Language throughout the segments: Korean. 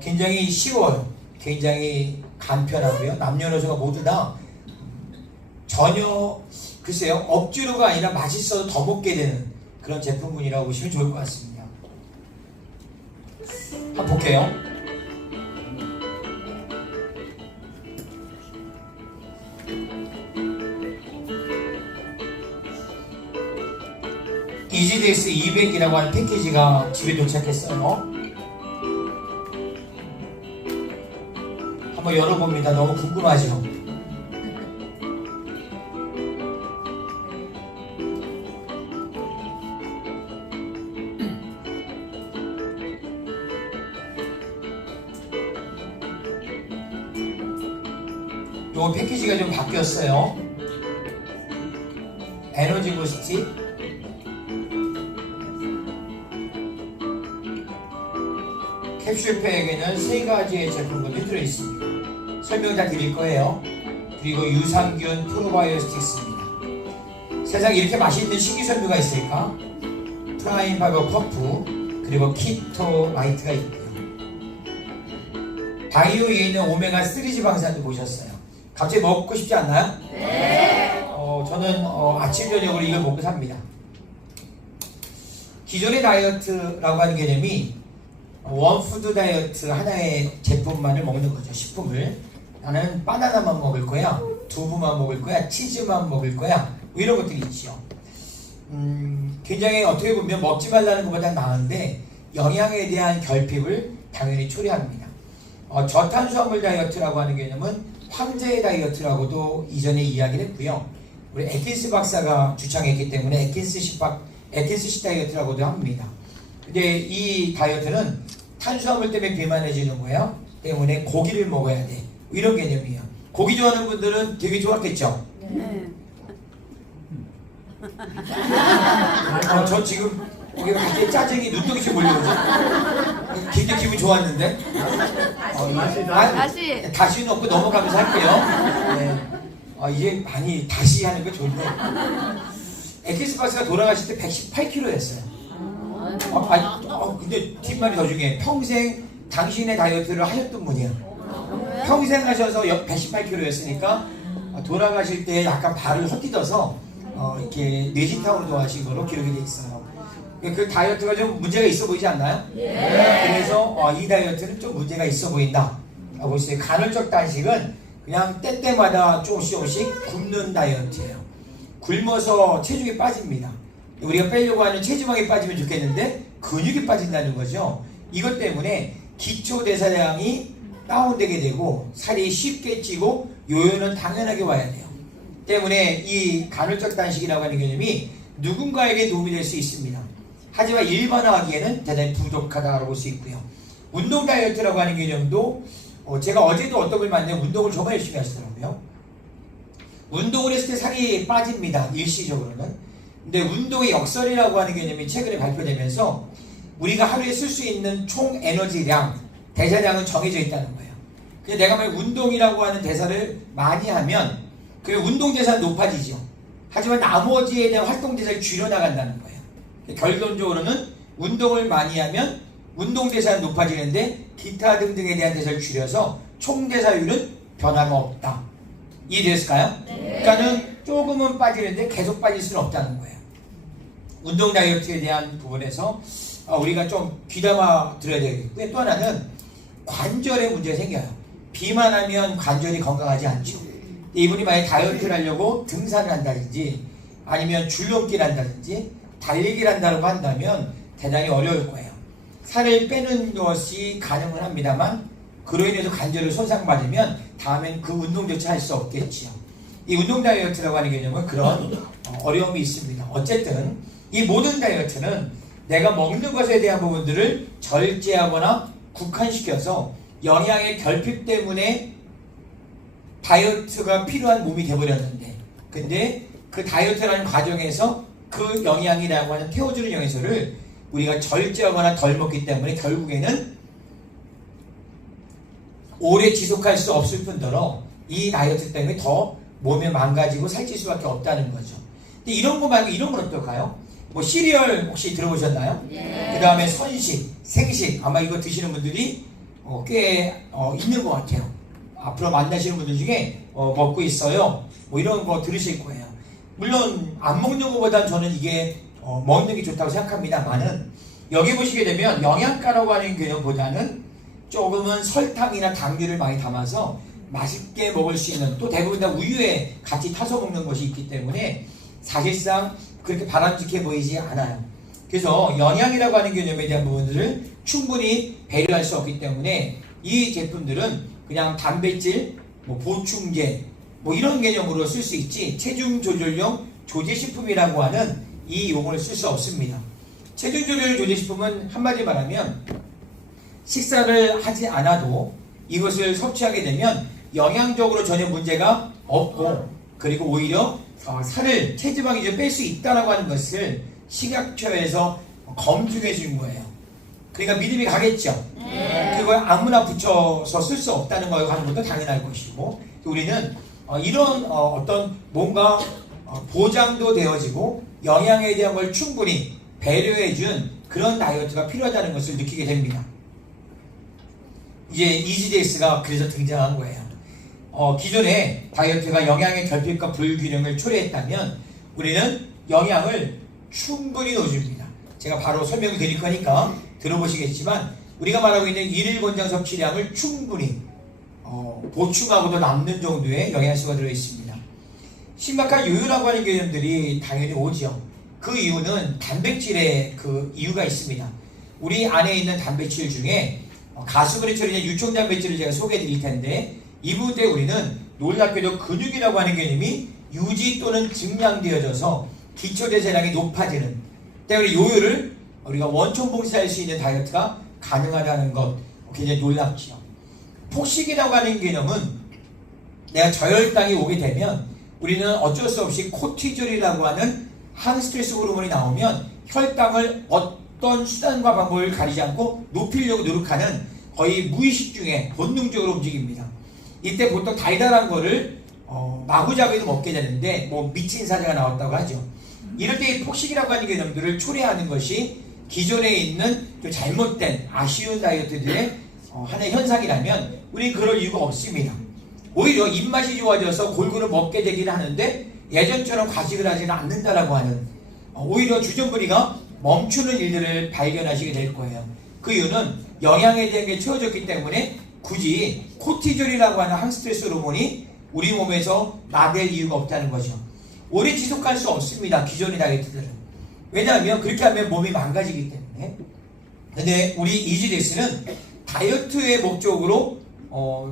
굉장히 쉬워요. 굉장히 간편하고요. 남녀노소가 모두 다 전혀 글쎄요 억지로가 아니라 맛있어도 더 먹게 되는 그런 제품군이라고 보시면 좋을 것 같습니다. 한번 볼게요. 이지데스 200이라고 하는 패키지가 집에 도착했어요. 한번 열어봅니다. 너무 궁금하죠? 요 패키지가 좀 바뀌었어요. 에너지 부스트, 캡슐팩에는 3가지의 제품들이 들어있습니다. 설명 다 드릴 거예요. 그리고 유산균 프로바이오스틱스입니다. 세상에 이렇게 맛있는 식이섬유가 있을까? 프라임 파이버 퍼프, 그리고 키토 라이트가 있고요. 바이오에 있는 오메가3 지방산도 보셨어요. 갑자기 먹고 싶지 않나요? 네. 저는 아침 저녁으로 이걸 먹고 삽니다. 기존의 다이어트라고 하는 개념이 원푸드 다이어트 하나의 제품만을 먹는 거죠. 식품을. 나는 바나나만 먹을 거야, 두부만 먹을 거야, 치즈만 먹을 거야, 뭐 이런 것들이 있죠. 굉장히 어떻게 보면 먹지 말라는 것보다 나은데 영양에 대한 결핍을 당연히 초래합니다. 저탄수화물 다이어트라고 하는 개념은 황제의 다이어트라고도 이전에 이야기를 했고요. 우리 애킨스 박사가 주창했기 때문에 애킨스식 다이어트라고도 합니다. 근데 이 다이어트는 탄수화물 때문에 비만해지는 거예요. 때문에 고기를 먹어야 돼. 이런 개념이에요. 고기 좋아하는 분들은 되게 좋았겠죠? 네. 저 지금 거기가 갑자기 짜증이 눈덩이씩 몰려오죠? 굉장히 기분 좋았는데? 다시 넣고 넘어가면서 할게요. 네. 이제 많이 다시 하는 거 좋은데. 에키스 박사가 돌아가실 때 118kg였어요. 근데 뒷말이 더 중요해. 평생 당신의 다이어트를 하셨던 분이야. 평생 하셔서 118kg였으니까 돌아가실 때 약간 발을 헛디뎌서 이렇게 뇌진탕으로 하신 거로 기록이 돼 있어요. 그 다이어트가 좀 문제가 있어 보이지 않나요? 그래서 이 다이어트는 좀 문제가 있어 보인다. 보시죠. 간헐적 단식은 그냥 때때마다 조금씩 굶는 다이어트예요. 굶어서 체중이 빠집니다. 우리가 빼려고 하는 체지방이 빠지면 좋겠는데 근육이 빠진다는 거죠. 이것 때문에 기초대사량이 다운되게 되고 살이 쉽게 찌고 요요는 당연하게 와야 돼요. 때문에 이 간헐적 단식이라고 하는 개념이 누군가에게 도움이 될 수 있습니다. 하지만 일반화하기에는 대단히 부족하다고 볼 수 있고요. 운동 다이어트라고 하는 개념도 제가 어제도 어떤 걸 만났는데 운동을 정말 열심히 하시더라고요. 운동을 했을 때 살이 빠집니다. 일시적으로는. 근데 운동의 역설이라고 하는 개념이 최근에 발표되면서 우리가 하루에 쓸 수 있는 총 에너지량, 대사량은 정해져 있다는 거예요. 그래서 내가 만약 운동이라고 하는 대사를 많이 하면 그 운동 대사는 높아지죠. 하지만 나머지에 대한 활동 대사를 줄여나간다는 거예요. 결론적으로는 운동을 많이 하면 운동 대사는 높아지는데 기타 등등에 대한 대사를 줄여서 총 대사율은 변화가 없다. 이해됐을까요? 네. 그러니까는 조금은 빠지는데 계속 빠질 수는 없다는 거예요. 운동 다이어트에 대한 부분에서 우리가 좀 귀담아 들어야 되겠고요. 또 하나는 관절에 문제가 생겨요. 비만하면 관절이 건강하지 않죠. 이분이 만약에 다이어트를 하려고 등산을 한다든지 아니면 줄넘기를 한다든지 달리기를 한다고 한다면 대단히 어려울 거예요. 살을 빼는 것이 가능은 합니다만 그로 인해서 관절을 손상받으면 다음엔 그 운동조차 할 수 없겠지요. 이 운동 다이어트라고 하는 개념은 그런 어려움이 있습니다. 어쨌든 이 모든 다이어트는 내가 먹는 것에 대한 부분들을 절제하거나 국한시켜서 영양의 결핍 때문에 다이어트가 필요한 몸이 되어버렸는데 근데 그 다이어트라는 과정에서 그 영양이라고 하는 태워주는 영양소를 우리가 절제하거나 덜 먹기 때문에 결국에는 오래 지속할 수 없을 뿐더러 이 다이어트 때문에 더 몸에 망가지고 살찔 수밖에 없다는 거죠. 근데 이런 거 말고 이런 건 어떨까요? 뭐 시리얼 혹시 들어보셨나요? 그 다음에 선식, 생식 아마 이거 드시는 분들이 꽤 있는 것 같아요. 앞으로 만나시는 분들 중에 먹고 있어요. 뭐 이런 거 들으실 거예요. 물론 안 먹는 것보단 저는 이게 먹는 게 좋다고 생각합니다만은 여기 보시게 되면 영양가라고 하는 개념보다는 조금은 설탕이나 당류를 많이 담아서 맛있게 먹을 수 있는, 또 대부분 다 우유에 같이 타서 먹는 것이 있기 때문에 사실상 그렇게 바람직해 보이지 않아요. 그래서 영양이라고 하는 개념에 대한 부분들을 충분히 배려할 수 없기 때문에 이 제품들은 그냥 단백질, 뭐 보충제, 뭐 이런 개념으로 쓸 수 있지 체중 조절용 조제식품이라고 하는 이 용어를 쓸 수 없습니다. 체중 조절 조제식품은 한마디 말하면 식사를 하지 않아도 이것을 섭취하게 되면 영양적으로 전혀 문제가 없고, 그리고 오히려 살을, 체지방이 좀 뺄 수 있다라고 하는 것을 식약처에서 검증해 준 거예요. 그러니까 믿음이 가겠죠. 그걸 아무나 붙여서 쓸 수 없다는 걸 하는 것도 당연할 것이고, 우리는 이런 어떤 뭔가 보장도 되어지고 영양에 대한 걸 충분히 배려해 준 그런 다이어트가 필요하다는 것을 느끼게 됩니다. 이제 EGDS가 그래서 등장한 거예요. 기존에 다이어트가 영양의 결핍과 불균형을 초래했다면 우리는 영양을 충분히 넣어줍니다. 제가 바로 설명을 드릴 거니까 들어보시겠지만, 우리가 말하고 있는 일일 권장 섭취량을 충분히 보충하고도 남는 정도의 영양소가 들어있습니다. 심각한 요요라고 하는 개념들이 당연히 오죠. 그 이유는 단백질의 그 이유가 있습니다. 우리 안에 있는 단백질 중에 가수분해 처리된 유청 단백질을 제가 소개해 드릴 텐데, 이 부분에 우리는 놀랍게도 근육이라고 하는 개념이 유지 또는 증량되어져서 기초대사량이 높아지는 때문에 요요를 우리가 원천 봉쇄할 수 있는 다이어트가 가능하다는 것, 굉장히 놀랍죠. 폭식이라고 하는 개념은 내가 저혈당이 오게 되면 우리는 어쩔 수 없이 코티졸이라고 하는 항스트레스 호르몬이 나오면 혈당을 어떤 수단과 방법을 가리지 않고 높이려고 노력하는 거의 무의식 중에 본능적으로 움직입니다. 이때 보통 달달한 거를 마구잡이도 먹게 되는데 뭐 미친 사자가 나왔다고 하죠. 이럴 때 폭식이라고 하는 개념들을 초래하는 것이 기존에 있는 좀 잘못된 아쉬운 다이어트들의 하나의 현상이라면 우리 그럴 이유가 없습니다. 오히려 입맛이 좋아져서 골고루 먹게 되긴 하는데 예전처럼 과식을 하지는 않는다라고 하는, 오히려 주전부리가 멈추는 일들을 발견하시게 될 거예요. 그 이유는 영양에 대한 게 채워졌기 때문에 굳이 코티졸이라고 하는 항스트레스 호르몬이 우리 몸에서 나댈 이유가 없다는 거죠. 오래 지속할 수 없습니다. 기존의 다이어트들은. 왜냐하면 그렇게 하면 몸이 망가지기 때문에. 근데 우리 EGDS는 다이어트의 목적으로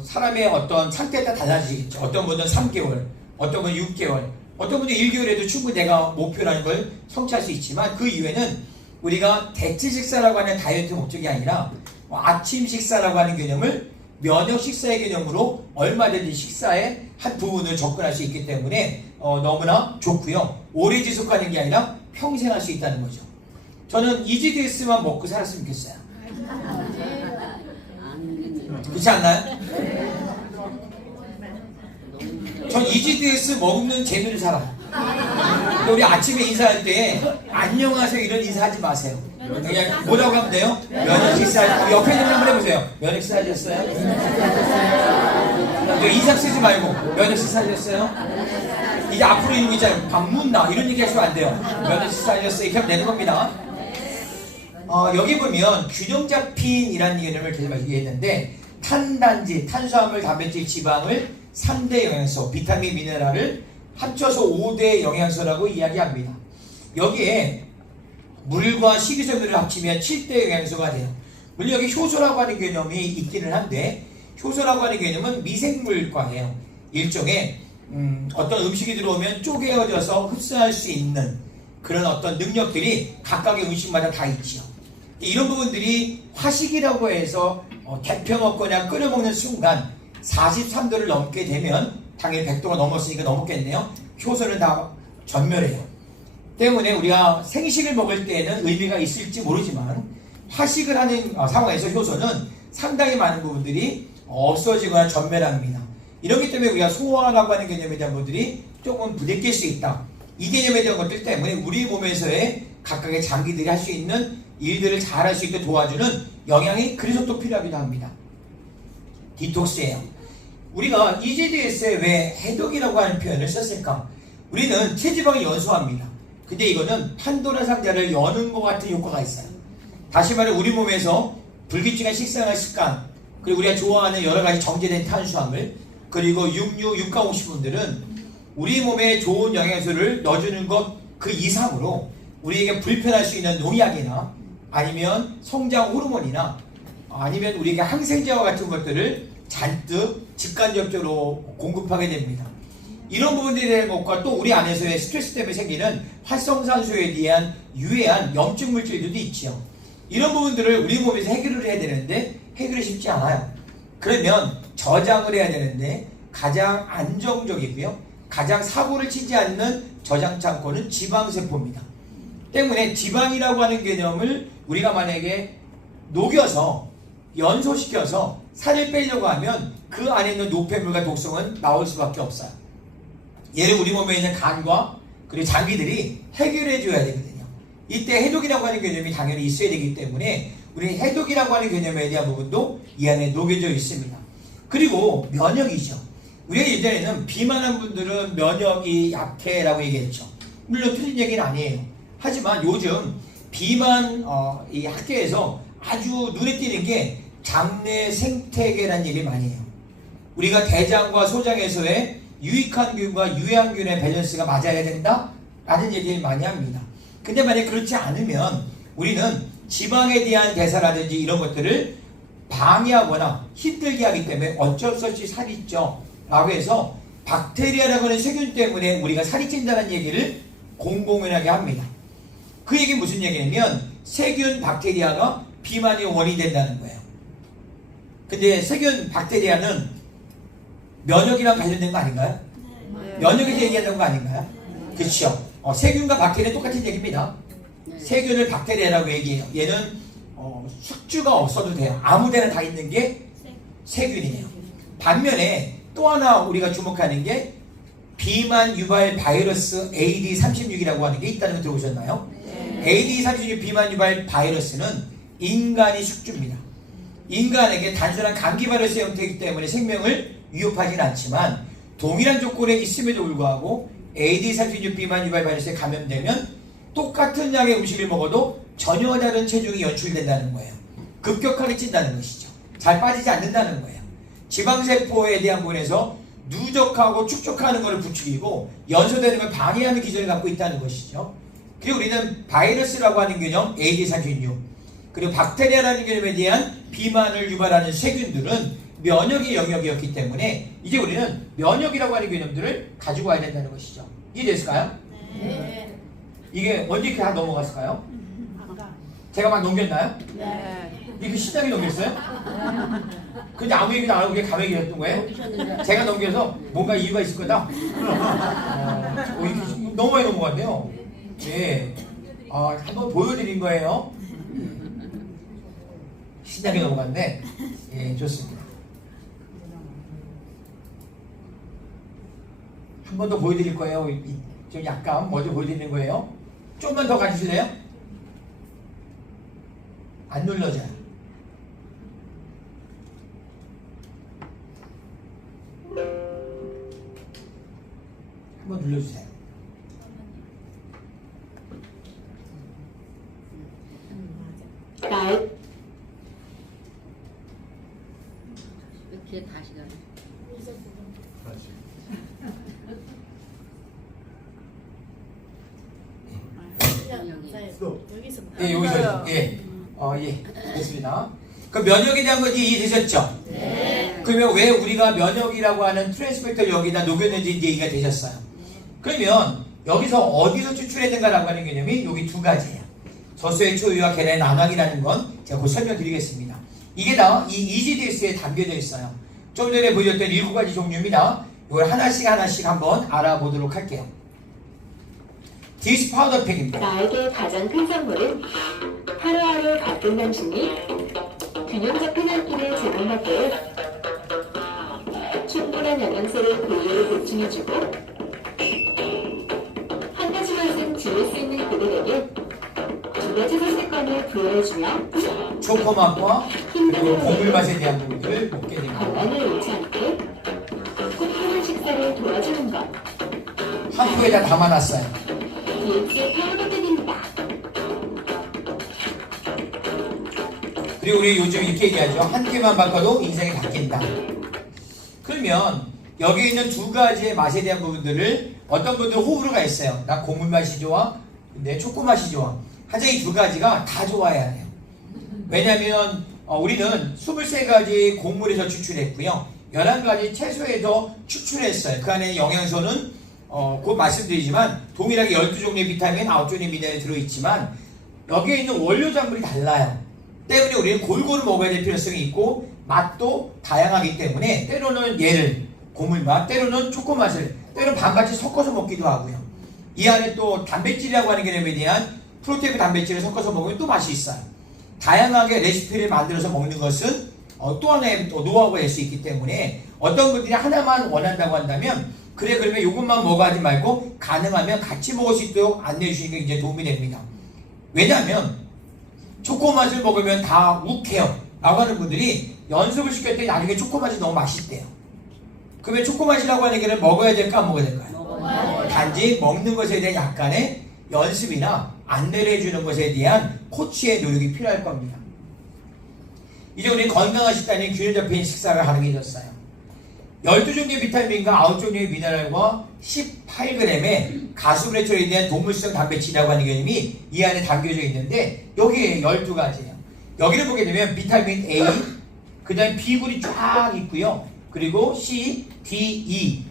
사람의 어떤 상태에 따라 달라지겠죠. 어떤 분은 3개월, 어떤 분은 6개월, 어떤 분은 1개월에도 충분히 내가 목표라는 걸 성취할 수 있지만, 그 이후에는 우리가 대체 식사라고 하는 다이어트 목적이 아니라 아침 식사라고 하는 개념을 면역 식사의 개념으로 얼마든지 식사의 한 부분을 접근할 수 있기 때문에 너무나 좋고요. 오래 지속하는 게 아니라 평생 할 수 있다는 거죠. 저는 EGDS만 먹고 살았으면 좋겠어요. 그렇지 않나요? 전 EGDS 먹는 재미를 살아요. 우리 아침에 인사할 때 안녕하세요 이런 인사하지 마세요. 그냥 뭐라고 하면 돼요? 면역 식사. 옆에 있는 분 한번 해보세요. 면역 식사 하셨어요? 인상 쓰지 말고 면역 식사 하셨어요? 이제 앞으로 이런 거 있잖아요. 밥 묻나 이런 얘기 하시면 안 돼요. 면역 식사 하셨어요? 이렇게 하면 되는 겁니다. 여기 보면 균형 잡힌이라는 개념을 계속 얘기했는데, 탄단지, 탄수화물, 단백질, 지방을 3대 영양소, 비타민, 미네랄을 합쳐서 5대 영양소라고 이야기합니다. 여기에 물과 식이섬유를 합치면 7대 영양소가 돼요. 물론 여기 효소라고 하는 개념이 있기는 한데, 효소라고 하는 개념은 미생물과예요. 일종의 어떤 음식이 들어오면 쪼개어져서 흡수할 수 있는 그런 어떤 능력들이 각각의 음식마다 다 있지요. 이런 부분들이 화식이라고 해서 데펴 먹거나 끓여 먹는 순간 43도를 넘게 되면, 당연히 100도가 넘었으니까 넘었겠네요. 효소는 다 전멸해요. 때문에 우리가 생식을 먹을 때에는 의미가 있을지 모르지만 화식을 하는 상황에서 효소는 상당히 많은 부분들이 없어지거나 전멸합니다. 이렇기 때문에 우리가 소화라고 하는 개념에 대한 부분들이 조금 부대낄 수 있다. 이 개념에 대한 것들 때문에 우리 몸에서의 각각의 장기들이 할 수 있는 일들을 잘 할 수 있도록 도와주는 영양이 그래서 또 필요하기도 합니다. 디톡스예요. 우리가 EGDS에 왜 해독이라고 하는 표현을 썼을까? 우리는 체지방을 연소합니다. 근데 이거는 판도라 상자를 여는 것 같은 효과가 있어요. 다시 말해 우리 몸에서 불규칙한 식생활 습관, 그리고 우리가 좋아하는 여러 가지 정제된 탄수화물, 그리고 육가공식품들은 우리 몸에 좋은 영양소를 넣어주는 것 그 이상으로 우리에게 불편할 수 있는 농약이나 아니면 성장 호르몬이나 아니면 우리에게 항생제와 같은 것들을 잔뜩 직간접적으로 공급하게 됩니다. 이런 부분들에 대한 것과 또 우리 안에서의 스트레스 때문에 생기는 활성산소에 대한 유해한 염증 물질들도 있죠. 이런 부분들을 우리 몸에서 해결을 해야 되는데 해결이 쉽지 않아요. 그러면 저장을 해야 되는데 가장 안정적이고요, 가장 사고를 치지 않는 저장 창고는 지방세포입니다. 때문에 지방이라고 하는 개념을 우리가 만약에 녹여서 연소시켜서 살을 빼려고 하면 그 안에 있는 노폐물과 독성은 나올 수밖에 없어요. 얘를 우리 몸에 있는 간과 그리고 장기들이 해결해 줘야 되거든요. 이때 해독이라고 하는 개념이 당연히 있어야 되기 때문에 우리 해독이라고 하는 개념에 대한 부분도 이 안에 녹여져 있습니다. 그리고 면역이죠. 우리가 예전에는 비만한 분들은 면역이 약해라고 얘기했죠. 물론 틀린 얘기는 아니에요. 하지만 요즘 비만 이 학계에서 아주 눈에 띄는 게 장내 생태계라는 얘기를 많이 해요. 우리가 대장과 소장에서의 유익한 균과 유해한 균의 밸런스가 맞아야 된다? 라는 얘기를 많이 합니다. 근데 만약 그렇지 않으면 우리는 지방에 대한 대사라든지 이런 것들을 방해하거나 힘들게 하기 때문에 어쩔 수 없이 살이 쪄 라고 해서 박테리아라고 하는 세균 때문에 우리가 살이 찐다는 얘기를 공공연하게 합니다. 그 얘기는 무슨 얘기냐면 세균 박테리아가 비만의 원인이 된다는 거예요. 근데 세균 박테리아는 면역이랑 관련된 거 아닌가요? 네. 면역에 얘기하는 거 아닌가요? 그렇죠. 세균과 박테리아 똑같은 얘기입니다. 세균을 박테리아라고 얘기해요. 얘는 숙주가 없어도 돼요. 아무데나 다 있는 게 세균이에요. 반면에 또 하나 우리가 주목하는 게 비만 유발 바이러스 AD36이라고 하는 게 있다는 거 들어보셨나요? AD36 비만 유발 바이러스는 인간이 숙주입니다. 인간에게 단순한 감기 바이러스 형태이기 때문에 생명을 위협하진 않지만 동일한 조건에 있음에도 불구하고 AD36 비만 유발 바이러스에 감염되면 똑같은 양의 음식을 먹어도 전혀 다른 체중이 연출된다는 거예요. 급격하게 찐다는 것이죠. 잘 빠지지 않는다는 거예요. 지방세포에 대한 부분에서 누적하고 축적하는 것을 부추기고 연소되는 걸 방해하는 기전을 갖고 있다는 것이죠. 그리고 우리는 바이러스라고 하는 개념 AD36 그리고 박테리아라는 개념에 대한 비만을 유발하는 세균들은 면역의 영역이었기 때문에 이제 우리는 면역이라고 하는 개념들을 가지고 와야 된다는 것이죠. 이해됐을까요? 네. 이게 언제 이렇게 다 넘어갔을까요? 제가 막 넘겼나요? 네. 이렇게 신나게 넘겼어요? 근데 아무 얘기도 안 하고 그냥 가만히 계셨던 거예요? 제가 넘겨서 뭔가 이유가 있을 거다? 이렇게 너무 많이 넘어갔네요. 예. 한번 보여드린 거예요. 신나게 넘어갔네. 예, 좋습니다. 한 번 더 보여드릴 거예요. 좀 약간 먼저 보여드리는 거예요. 좀만 더 가주실래요? 안 눌러져요. 한번 눌러주세요. 이렇게 다시 가요. 여기서 예, 여기서 예, 예, 됐습니다. 그 면역에 대한 건 이해되셨죠? 네. 그러면 왜 우리가 면역이라고 하는 트랜스미터를 여기다 녹였는지 이제 이해가 되셨어요. 그러면 여기서 어디서 추출했는가라고 하는 개념이 여기 두 가지예요. 젖소의 초유와 계란의 난황이라는 건 제가 곧 설명드리겠습니다. 이게 다 이 EGDS에 담겨져 있어요. 좀 전에 보여줬던 7가지 종류입니다. 이걸 하나씩 한번 알아보도록 할게요. 디스 파우더 팩입니다. 나에게 가장 큰 선물은 하루하루 바쁜 당신이 균형 잡힌 한 끼를 제공하기에 충분한 영양소를 골고루 보충해주고 한 가지 맛은 지울 수 있는 그들에게 두 가지 선택권을 부여해주며 초코 맛과 그리고 곡물 맛에 대한 부분들 거를 먹게 됩니다. 건강을 잃지 않게 꼭 필요한 식사를 도와주는 것. 한 포에다 담아놨어요. DX 파워버튼입니다. 그리고 우리 요즘 이렇게 얘기하죠. 한 끼만 바꿔도 인생이 바뀐다. 그러면 여기 있는 두 가지의 맛에 대한 부분들을 어떤 분들은 호불호가 있어요. 나 곡물 맛이 좋아, 내 초코 맛이 좋아. 하여튼 이 두 가지가 다 좋아야 돼요. 왜냐하면 우리는 23가지 곡물에서 추출했고요. 11가지 채소에서 추출했어요. 그 안에 영양소는 곧 말씀드리지만 동일하게 12종류의 비타민, 9종류의 미네랄이 들어있지만 여기에 있는 원료 작물이 달라요. 때문에 우리는 골고루 먹어야 될 필요성이 있고 맛도 다양하기 때문에 때로는 얘를 곡물맛, 때로는 초코맛을, 때로는 반같이 섞어서 먹기도 하고요. 이 안에 또 단백질이라고 하는 개념에 대한 프로테이크 단백질을 섞어서 먹으면 또 맛이 있어요. 다양하게 레시피를 만들어서 먹는 것은 또 하나의 또 노하우가 될 수 있기 때문에 어떤 분들이 하나만 원한다고 한다면 그래 그러면 이것만 먹어하지 말고 가능하면 같이 먹을 수 있도록 안내해 주시는 게 이제 도움이 됩니다. 왜냐하면 초코맛을 먹으면 다 욱해요 라고 하는 분들이 연습을 시켰더니 나중에 초코맛이 너무 맛있대요. 그러면 초코맛이라고 하는 게 먹어야 될까 안 먹어야 될까요? 단지 먹는 것에 대한 약간의 연습이나 안내를 해주는 것에 대한 코치의 노력이 필요할 겁니다. 이제 우리 건강하시다니 균형 잡힌 식사가 가능해졌어요. 12종류의 비타민과 9종류의 미네랄과 18g의 가수분해 처리된 동물성 단백질이라고 하는 개념이 이 안에 담겨져 있는데 여기에 12가지예요. 여기를 보게 되면 비타민 A, 그 다음에 B군이 쫙 있고요. 그리고 C, D, E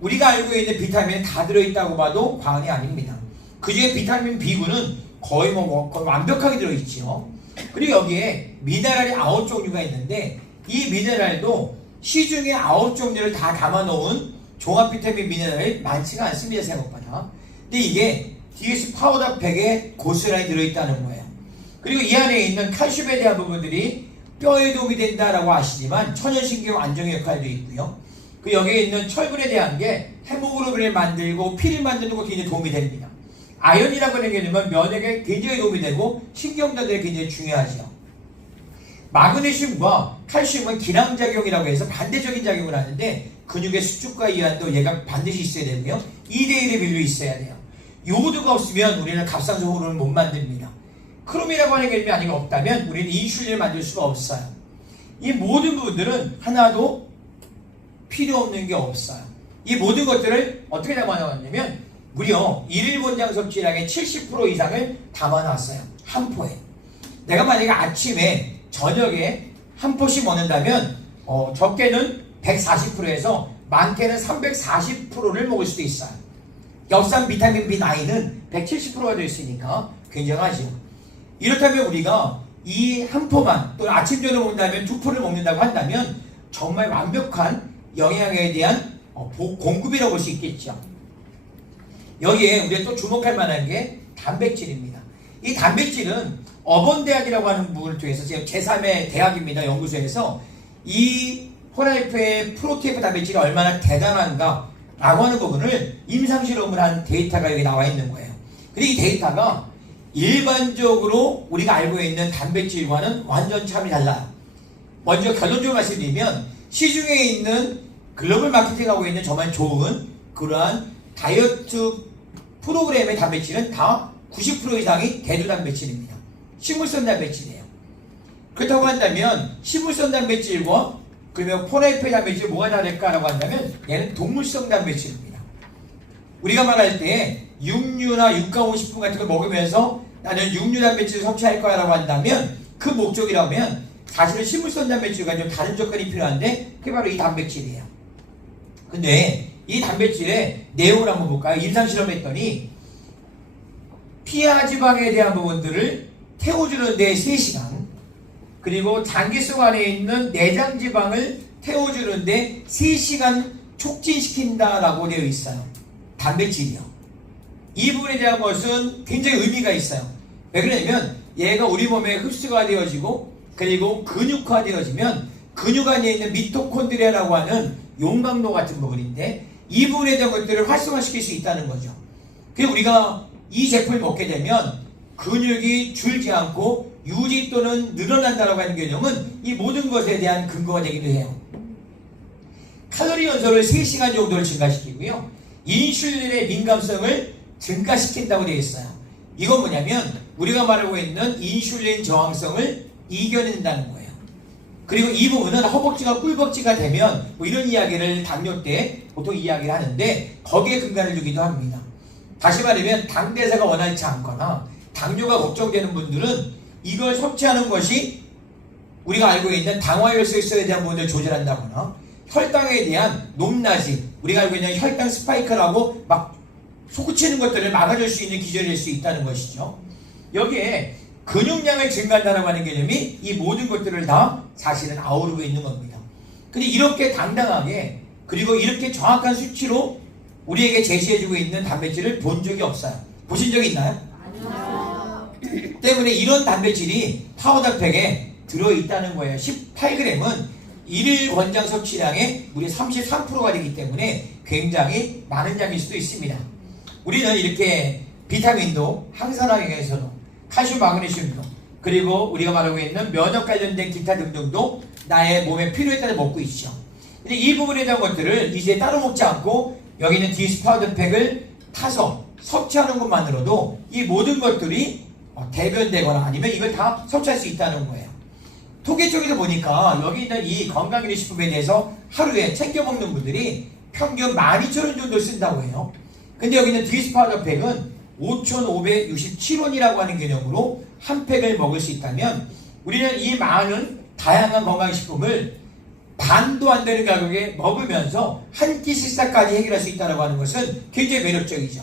우리가 알고 있는 비타민이 다 들어있다고 봐도 과언이 아닙니다. 그 중에 비타민 B군은 거의 거의 완벽하게 들어있죠. 그리고 여기에 미네랄이 9종류가 있는데 이 미네랄도 시중에 9종류를 다 담아놓은 종합 비타민 미네랄이 많지가 않습니다. 생각보다. 근데 이게 DX 파우더 팩에 고스란히 들어있다는 거예요. 그리고 이 안에 있는 칼슘에 대한 부분들이 뼈에 도움이 된다라고 아시지만 천연신경 안정의 역할도 있고요. 그 여기에 있는 철분에 대한 게 헤모글로빈을 만들고 피를 만드는 것도 굉장히 도움이 됩니다. 아연이라고 하는 개념은 면역에 굉장히 도움이 되고 신경전달에 굉장히 중요하죠. 마그네슘과 칼슘은 기량작용이라고 해서 반대적인 작용을 하는데 근육의 수축과 이완도 얘가 반드시 있어야 되고요. 2대1의 비율로 있어야 돼요. 요오드가 없으면 우리는 갑상선 호르몬을 못 만듭니다. 크롬이라고 하는 개념이 아니가 없다면 우리는 인슐린을 만들 수가 없어요. 이 모든 부분들은 하나도 필요 없는 게 없어요. 이 모든 것들을 어떻게 담아놨냐면 무려 1일 권장 섭취량의 70% 이상을 담아놨어요. 한 포에. 내가 만약에 아침에 저녁에 한 포씩 먹는다면 적게는 140%에서 많게는 340%를 먹을 수도 있어요. 엽산 비타민 B9은 170%가 되어 있으니까 굉장하죠. 이렇다면 우리가 이 한 포만 또는 아침 저녁 먹는다면 2포를 먹는다고 한다면 정말 완벽한 영양에 대한 공급이라고 볼 수 있겠죠. 여기에 우리가 또 주목할 만한 게 단백질입니다. 이 단백질은 어번대학이라고 하는 부분을 통해서 지금 제3의 대학입니다. 연구소에서 이 폴라이프의 프로테이크 단백질이 얼마나 대단한가 라고 하는 부분을 임상실험을 한 데이터가 여기 나와 있는 거예요. 그리고 이 데이터가 일반적으로 우리가 알고 있는 단백질과는 완전 차원이 달라요. 먼저 결론적으로 말씀드리면 시중에 있는 글로벌 마케팅하고 있는 정말 좋은 그러한 다이어트 프로그램의 단백질은 다 90% 이상이 대두 단백질입니다. 식물성 단백질이에요. 그렇다고 한다면 식물성 단백질과 그러면 폴라이프의 단백질이 뭐가 다를까라고 한다면 얘는 동물성 단백질입니다. 우리가 말할 때 육류나 육가공식품 같은 걸 먹으면서 나는 육류 단백질을 섭취할 거야 라고 한다면 그 목적이라면 사실은 식물성 단백질과 좀 다른 조건이 필요한데 그게 바로 이 단백질이에요. 근데 이 단백질의 내용을 한번 볼까요? 임상실험했더니 피하지방에 대한 부분들을 태워주는 데 3시간 그리고 장기속 안에 있는 내장지방을 태워주는 데 3시간 촉진시킨다라고 되어 있어요. 단백질이요. 이 부분에 대한 것은 굉장히 의미가 있어요. 왜 그러냐면 얘가 우리 몸에 흡수가 되어지고 그리고 근육화되어지면 근육 안에 있는 미토콘드리아라고 하는 용광로 같은 부분인데 이 부분에 대한 것들을 활성화시킬 수 있다는 거죠. 그래서 우리가 이 제품을 먹게 되면 근육이 줄지 않고 유지 또는 늘어난다라고 하는 개념은 이 모든 것에 대한 근거가 되기도 해요. 칼로리 연소를 3시간 정도를 증가시키고요. 인슐린의 민감성을 증가시킨다고 되어 있어요. 이건 뭐냐면 우리가 말하고 있는 인슐린 저항성을 이겨낸다는 거예요. 그리고 이 부분은 허벅지가 꿀벅지가 되면 뭐 이런 이야기를 당뇨 때 보통 이야기를 하는데 거기에 근간을 주기도 합니다. 다시 말하면 당대사가 원활치 않거나 당뇨가 걱정되는 분들은 이걸 섭취하는 것이 우리가 알고 있는 당화혈소에 대한 부분을 조절한다거나 혈당에 대한 높낮이, 우리가 알고 있는 혈당 스파이크라고 막 솟구치는 것들을 막아줄 수 있는 기전이 될 수 있다는 것이죠. 여기에 근육량을 증가한다고 하는 개념이 이 모든 것들을 다 사실은 아우르고 있는 겁니다. 근데 이렇게 당당하게 그리고 이렇게 정확한 수치로 우리에게 제시해주고 있는 단백질을 본 적이 없어요. 보신 적이 있나요? 아니요. 때문에 이런 단백질이 파우더팩에 들어있다는 거예요. 18g은 일일 권장 섭취량의 무려 33%가 되기 때문에 굉장히 많은 양일 수도 있습니다. 우리는 이렇게 비타민도 항산화경에서도 칼슘, 마그네슘도 그리고 우리가 말하고 있는 면역 관련된 기타 등등도 나의 몸의 필요에 따라 먹고 있죠. 근데 이 부분에 대한 것들을 이제 따로 먹지 않고 여기 있는 디스 파우더팩을 타서 섭취하는 것만으로도 이 모든 것들이 대변되거나 아니면 이걸 다 섭취할 수 있다는 거예요. 통계 쪽에서 보니까 여기 있는 이 건강기능식품에 대해서 하루에 챙겨 먹는 분들이 평균 12,000원 정도 쓴다고 해요. 근데 여기 있는 디스 파우더팩은 5,567원이라고 하는 개념으로 한 팩을 먹을 수 있다면 우리는 이 많은 다양한 건강식품을 반도 안 되는 가격에 먹으면서 한 끼 식사까지 해결할 수 있다는 하는 것은 굉장히 매력적이죠.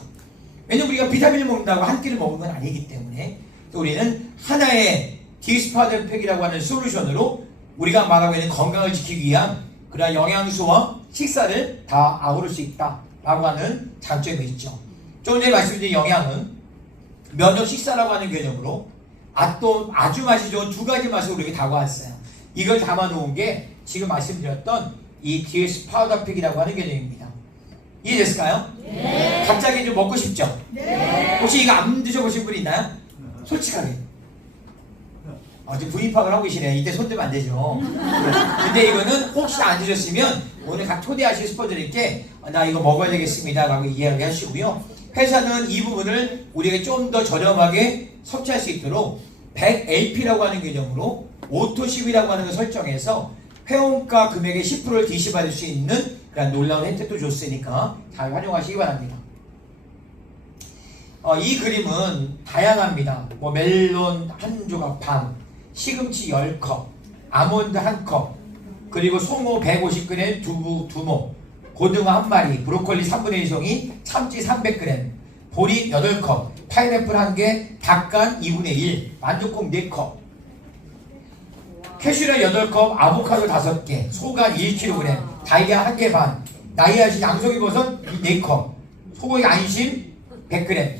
왜냐면 우리가 비타민을 먹는다고 한 끼를 먹는 건 아니기 때문에 우리는 하나의 디스 파우더팩이라고 하는 솔루션으로 우리가 말하고 있는 건강을 지키기 위한 그러한 영양소와 식사를 다 아우를 수 있다라고 하는 장점이 있죠. 조금 전에 말씀드린 영양은 면역 식사라고 하는 개념으로 또 아주 맛이 좋은 두 가지 맛을 우리에게 다가왔어요. 이걸 담아놓은 게 지금 말씀드렸던 이 DS 파우더팩이라고 하는 개념입니다. 이해됐을까요? 네. 갑자기 좀 먹고 싶죠? 네. 혹시 이거 안 드셔보신 분 있나요? 솔직하게. 지금 분입 파악을 하고 계시네요. 이때 손 대면 안 되죠. 근데 이거는 혹시 안 드셨으면 오늘 각 초대하실 스포들께 나 이거 먹어야 되겠습니다 라고 이야기하시고요. 회사는 이 부분을 우리에게 좀 더 저렴하게 섭취할 수 있도록 100LP라고 하는 개념으로 오토십이라고 하는 걸 설정해서 회원가 금액의 10%를 DC 받을 수 있는 그런 놀라운 혜택도 줬으니까 잘 활용하시기 바랍니다. 이 그림은 다양합니다. 뭐 멜론 한 조각 반, 시금치 10컵, 아몬드 1컵, 그리고 송어 150g, 두부 2모, 고등어 1마리, 브로콜리 3분의 1송이, 참치 300g, 보리 8컵, 파인애플 1개, 닭간 2분의 1, 만두콩 4컵, 캐슈넛 8컵, 아보카도 5개, 소간 1kg, 달걀 1개 반, 나이아신 양송이버섯 4컵, 소고기 안심 100g,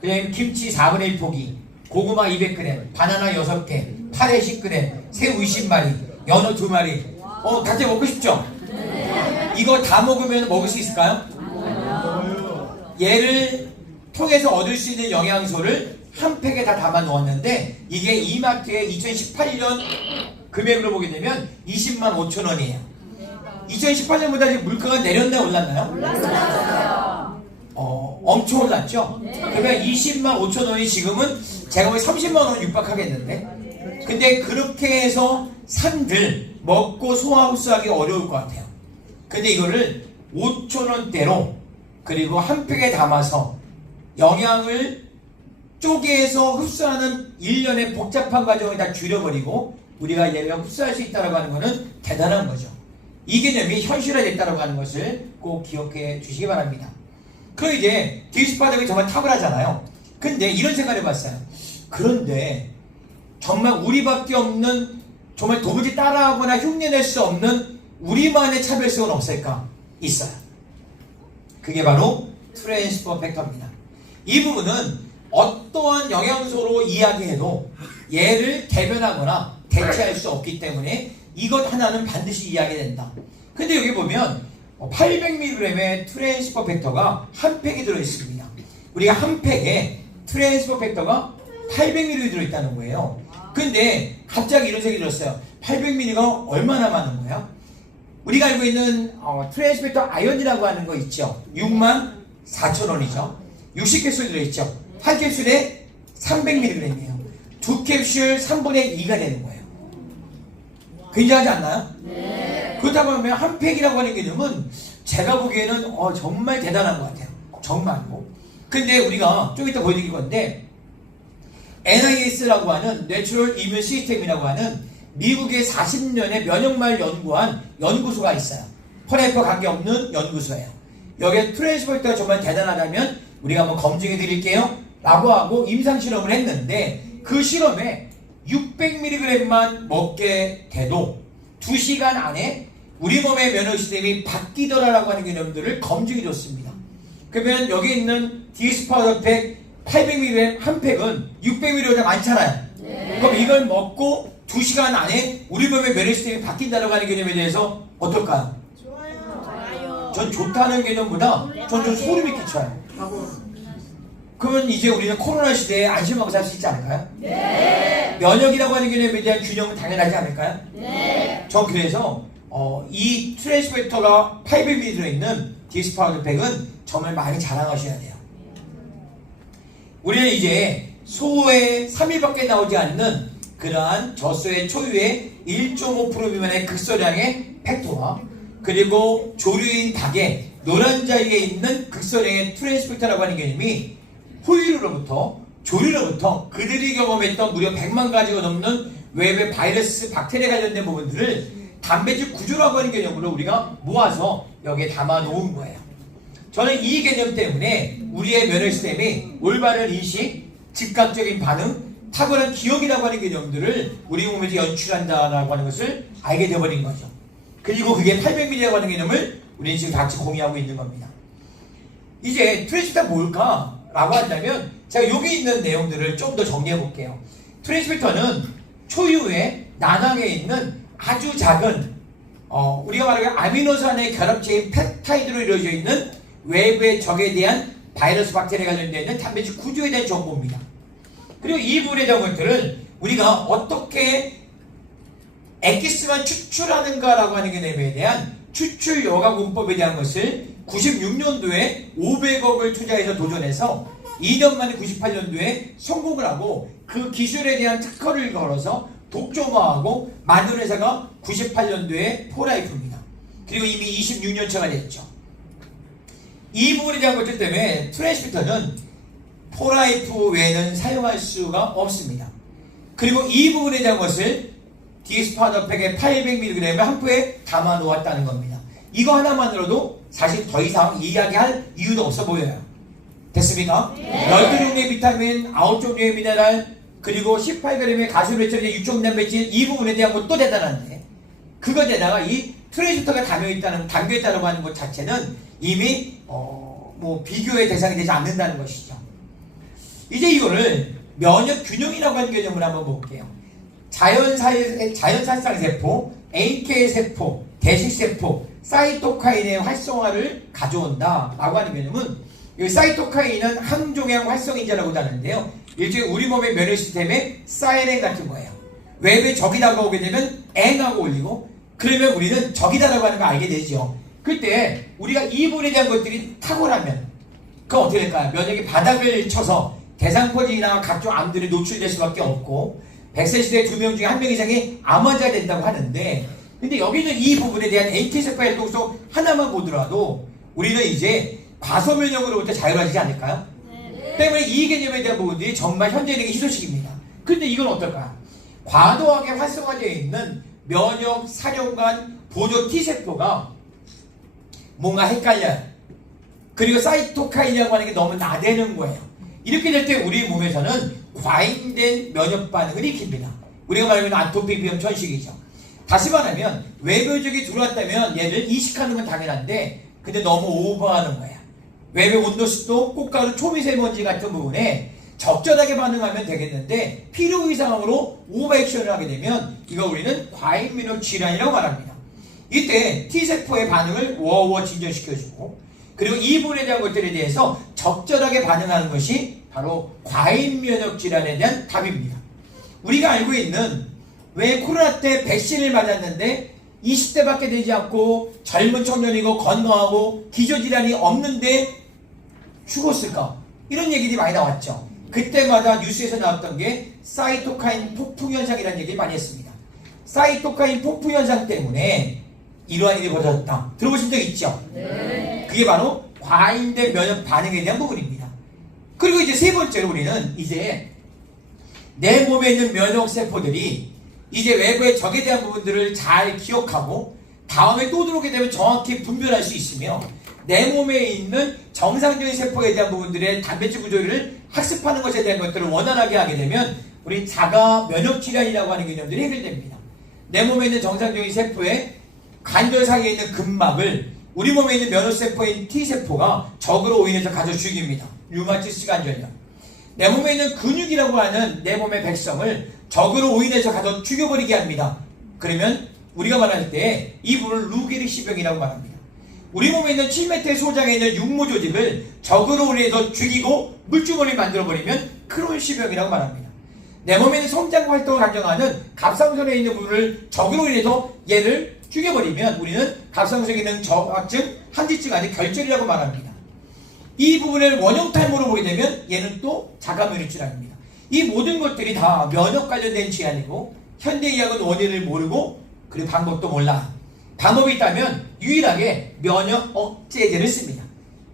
그다음에 김치 4분의 1 포기, 고구마 200g, 바나나 6개, 파래 10g, 새우 20마리, 연어 2마리. 같이 먹고 싶죠? 네. 이거 다 먹으면 먹을 수 있을까요? 얘를 통해서 얻을 수 있는 영양소를 한 팩에 다 담아 놓았는데 이게 이마트의 2018년 금액으로 보게 되면 20만 5천 원이에요. 2018년보다 지금 물가가 내렸나요? 올랐나요? 올랐어요. 엄청 올랐죠? 네. 그러면 20만 5천 원이 지금은 제가 보기엔 30만 원 육박하겠는데? 근데 그렇게 해서 산들 먹고 소화 흡수하기 어려울 것 같아요. 근데 이거를 5천 원대로 그리고 한 팩에 담아서 영양을 쪼개서 흡수하는 일련의 복잡한 과정을 다 줄여버리고 우리가 얘를 흡수할 수 있다는 거는 대단한 거죠. 이 개념이 현실화됐다는 하는 것을 꼭 기억해 주시기 바랍니다. 그럼 이제 디스 파우더팩이 정말 탁월하잖아요. 근데 이런 생각을 해봤어요. 그런데 정말 우리밖에 없는 정말 도무지 따라하거나 흉내낼 수 없는 우리만의 차별성은 없을까? 있어요. 그게 바로 트랜스퍼 팩터입니다. 이 부분은 어떠한 영양소로 이야기해도 얘를 대변하거나 대체할 수 없기 때문에 이것 하나는 반드시 이야기해야 된다. 근데 여기 보면 800mg의 트랜스퍼 팩터가 한 팩이 들어있습니다. 우리가 한 팩에 트랜스퍼 팩터가 800mg 들어있다는 거예요. 근데 갑자기 이런 생각이 들었어요. 800ml가 얼마나 많은 거야? 우리가 알고 있는 트랜스미터 아연이라고 하는 거 있죠. 64,000원이죠. 60캡슐 들어있죠. 한 캡슐에 300mg이에요. 두 캡슐 3분의 2가 되는 거예요. 굉장하지 않나요? 네. 그렇다고 하면 한 팩이라고 하는 개념은 제가 보기에는 정말 대단한 것 같아요. 정말. 근데 우리가 좀 이따 보여드릴 건데 NIS라고 하는 Natural Immune System이라고 하는 미국의 40년의 면역말 연구한 연구소가 있어요. 퍼레퍼 관계없는 연구소예요. 여기에 트랜스포터가 정말 대단하다면 우리가 한번 검증해 드릴게요 라고 하고 임상실험을 했는데 그 실험에 600mg만 먹게 돼도 2시간 안에 우리 몸의 면역 시스템이 바뀌더라라고 하는 개념들을 검증해 줬습니다. 그러면 여기 있는 디스파우더팩 800mg 한 팩은 600mg보다 많잖아요. 네. 그럼 이걸 먹고 2시간 안에 우리 몸의 면역 시스템이 바뀐다라고 하는 개념에 대해서 어떨까요? 좋아요. 전 좋다는 개념보다 전 좀 소름이 끼쳐요. 그러면 이제 우리는 코로나 시대에 안심하고 살 수 있지 않을까요? 네. 면역이라고 하는 개념에 대한 균형은 당연하지 않을까요? 네. 전 그래서 이 트랜스펙터가 800ml 들어있는 디스파우더 팩은 정말 많이 자랑하셔야 돼요. 우리는 이제 소의 3일밖에 나오지 않는 그러한 젖소의 초유의 1.5% 미만의 극소량의 팩토와 그리고 조류인 닭의 노란 자리에 있는 극소량의 트랜스펙터라고 하는 개념이 호유로부터 조류로부터 그들이 경험했던 무려 100만 가지가 넘는 외부의 바이러스, 박테리아 관련된 부분들을 단백질 구조라고 하는 개념으로 우리가 모아서 여기에 담아 놓은 거예요. 저는 이 개념 때문에 우리의 면역 시스템이 올바른 인식, 즉각적인 반응, 탁월한 기억이라고 하는 개념들을 우리 몸에서 연출한다라고 하는 것을 알게 되어버린 거죠. 그리고 그게 800ml라고 하는 개념을 우리는 지금 같이 공유하고 있는 겁니다. 이제 트랜스미터가 뭘까? 라고 한다면 제가 여기 있는 내용들을 좀 더 정리해 볼게요. 트랜스미터는 초유의 난항에 있는 아주 작은 우리가 말하는 아미노산의 결합체인 펩타이드로 이루어져 있는 외부의 적에 대한 바이러스, 박테리아 관련되어 있는 단백질 구조에 대한 정보입니다. 그리고 이 부분에 대한 것들을 우리가 어떻게 엑기스만 추출하는가라고 하는 개념에 대한 추출 여과공법에 대한 것을 96년도에 500억을 투자해서 도전해서 2년 만에 98년도에 성공을 하고 그 기술에 대한 특허를 걸어서 독점화하고 만든 회사가 98년도에 포라이프입니다. 그리고 이미 26년 차가 됐죠. 이 부분에 대한 것들 때문에 트랜스미터는 포라이프 외에는 사용할 수가 없습니다. 그리고 이 부분에 대한 것을 디스파더팩의 800mg의 한 포에 담아 놓았다는 겁니다. 이거 하나만으로도 사실 더 이상 이야기할 이유도 없어 보여요. 됐습니까? 네. 12종류의 비타민, 9종류의 미네랄, 그리고 18g의 가스배철, 6종단백질 이 부분에 대한 것도 대단한데 그것에다가 이 트랜스미터가 담겨있다고 하는 것 자체는 이미 비교의 대상이 되지 않는다는 것이죠. 이제 이거를 면역 균형이라고 하는 개념을 한번 볼게요. 자연살상 세포, NK 세포, 대식 세포, 사이토카인의 활성화를 가져온다라고 하는 개념은 이 사이토카인은 항종양 활성인자라고도 하는데요. 일종의 우리 몸의 면역 시스템의 사이렌 같은 거예요. 외부에 적이 다가오게 되면 앵하고 올리고 그러면 우리는 적이다라고 하는 걸 알게 되죠. 그때 우리가 이 부분에 대한 것들이 탁월하면 그건 어떻게 될까요? 면역이 바닥을 쳐서 대상포진이나 각종 암들이 노출될 수밖에 없고 100세 시대 2명 중에 1명 이상이 암 환자가 된다고 하는데 근데 여기는 이 부분에 대한 NK세포의 활동성 하나만 보더라도 우리는 이제 과소면역으로부터 자유로워지지 않을까요? 네. 때문에 이 개념에 대한 부분들이 정말 현재인에게 희소식입니다. 근데 이건 어떨까요? 과도하게 활성화되어 있는 면역 사령관 보조 T세포가 뭔가 헷갈려요. 그리고 사이토카인이라고 하는 게 너무 나대는 거예요. 이렇게 될 때 우리 몸에서는 과잉된 면역 반응을 일으킵니다. 우리가 말하는 아토피 비염 천식이죠. 다시 말하면 외부적이 들어왔다면 얘를 이식하는 건 당연한데 근데 너무 오버하는 거야. 외부 온도습도, 꽃가루, 초미세먼지 같은 부분에 적절하게 반응하면 되겠는데 필요 이상으로 오버액션을 하게 되면 이거 우리는 과잉 면역 질환이라고 말합니다. 이때 T세포의 반응을 워워 진전시켜주고 그리고 이 부분에 대한 것들에 대해서 적절하게 반응하는 것이 바로 과잉 면역 질환에 대한 답입니다. 우리가 알고 있는 왜 코로나 때 백신을 맞았는데 20대밖에 되지 않고 젊은 청년이고 건강하고 기저질환이 없는데 죽었을까? 이런 얘기들이 많이 나왔죠. 그때마다 뉴스에서 나왔던 게 사이토카인 폭풍 현상이라는 얘기를 많이 했습니다. 사이토카인 폭풍 현상 때문에 이러한 일이 벌어졌다. 들어보신 적 있죠? 네. 그게 바로 과잉된 면역 반응에 대한 부분입니다. 그리고 이제 세 번째로 우리는 이제 내 몸에 있는 면역 세포들이 이제 외부의 적에 대한 부분들을 잘 기억하고 다음에 또 들어오게 되면 정확히 분별할 수 있으며 내 몸에 있는 정상적인 세포에 대한 부분들의 단백질 구조를 학습하는 것에 대한 것들을 원활하게 하게 되면 우리 자가 면역 질환이라고 하는 개념들이 해결됩니다. 내 몸에 있는 정상적인 세포의 관절 사이에 있는 근막을 우리 몸에 있는 면역세포인 T세포가 적으로 오인해서 가져 죽입니다. 류마티스 관절염. 내 몸에 있는 근육이라고 하는 내 몸의 백성을 적으로 오인해서 가져 죽여버리게 합니다. 그러면 우리가 말할 때 이 부분을 루게리시병이라고 말합니다. 우리 몸에 있는 7m 소장에 있는 육모 조직을 적으로 오인해서 죽이고 물주머니를 만들어버리면 크론시병이라고 말합니다. 내 몸에 있는 성장 활동을 강정하는 갑상선에 있는 부분을 적으로 인해서 얘를 죽여버리면 우리는 갑상선에 있는 저하증, 한지증 아닌 결절이라고 말합니다. 이 부분을 원형 탈모로 보게 되면 얘는 또 자가면역 질환입니다. 이 모든 것들이 다 면역 관련된 질환이고 현대의학은 원인을 모르고 그리고 방법도 몰라. 방법이 있다면 유일하게 면역 억제제를 씁니다.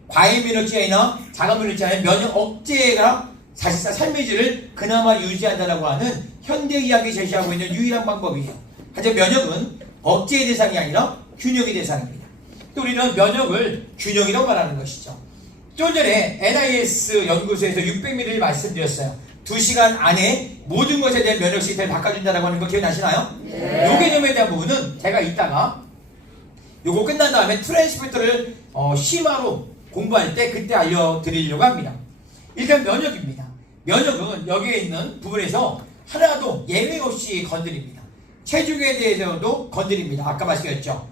과잉면역 질환이나 자가면역 질환의 면역 억제가 사실상 삶의 질을 그나마 유지한다라고 하는 현대의학이 제시하고 있는 유일한 방법이에요. 하지만 면역은 억제의 대상이 아니라 균형의 대상입니다. 또 우리는 면역을 균형이라고 말하는 것이죠. 좀 전에 NIS 연구소에서 600ml를 말씀드렸어요. 2시간 안에 모든 것에 대한 면역 시스템을 바꿔준다라고 하는 거 기억나시나요? 네. 요 개념에 대한 부분은 제가 이따가 요거 끝난 다음에 트랜스미터를 심화로 공부할 때 그때 알려드리려고 합니다. 일단 면역입니다. 면역은 여기에 있는 부분에서 하나도 예외 없이 건드립니다. 체중에 대해서도 건드립니다. 아까 말씀드렸죠.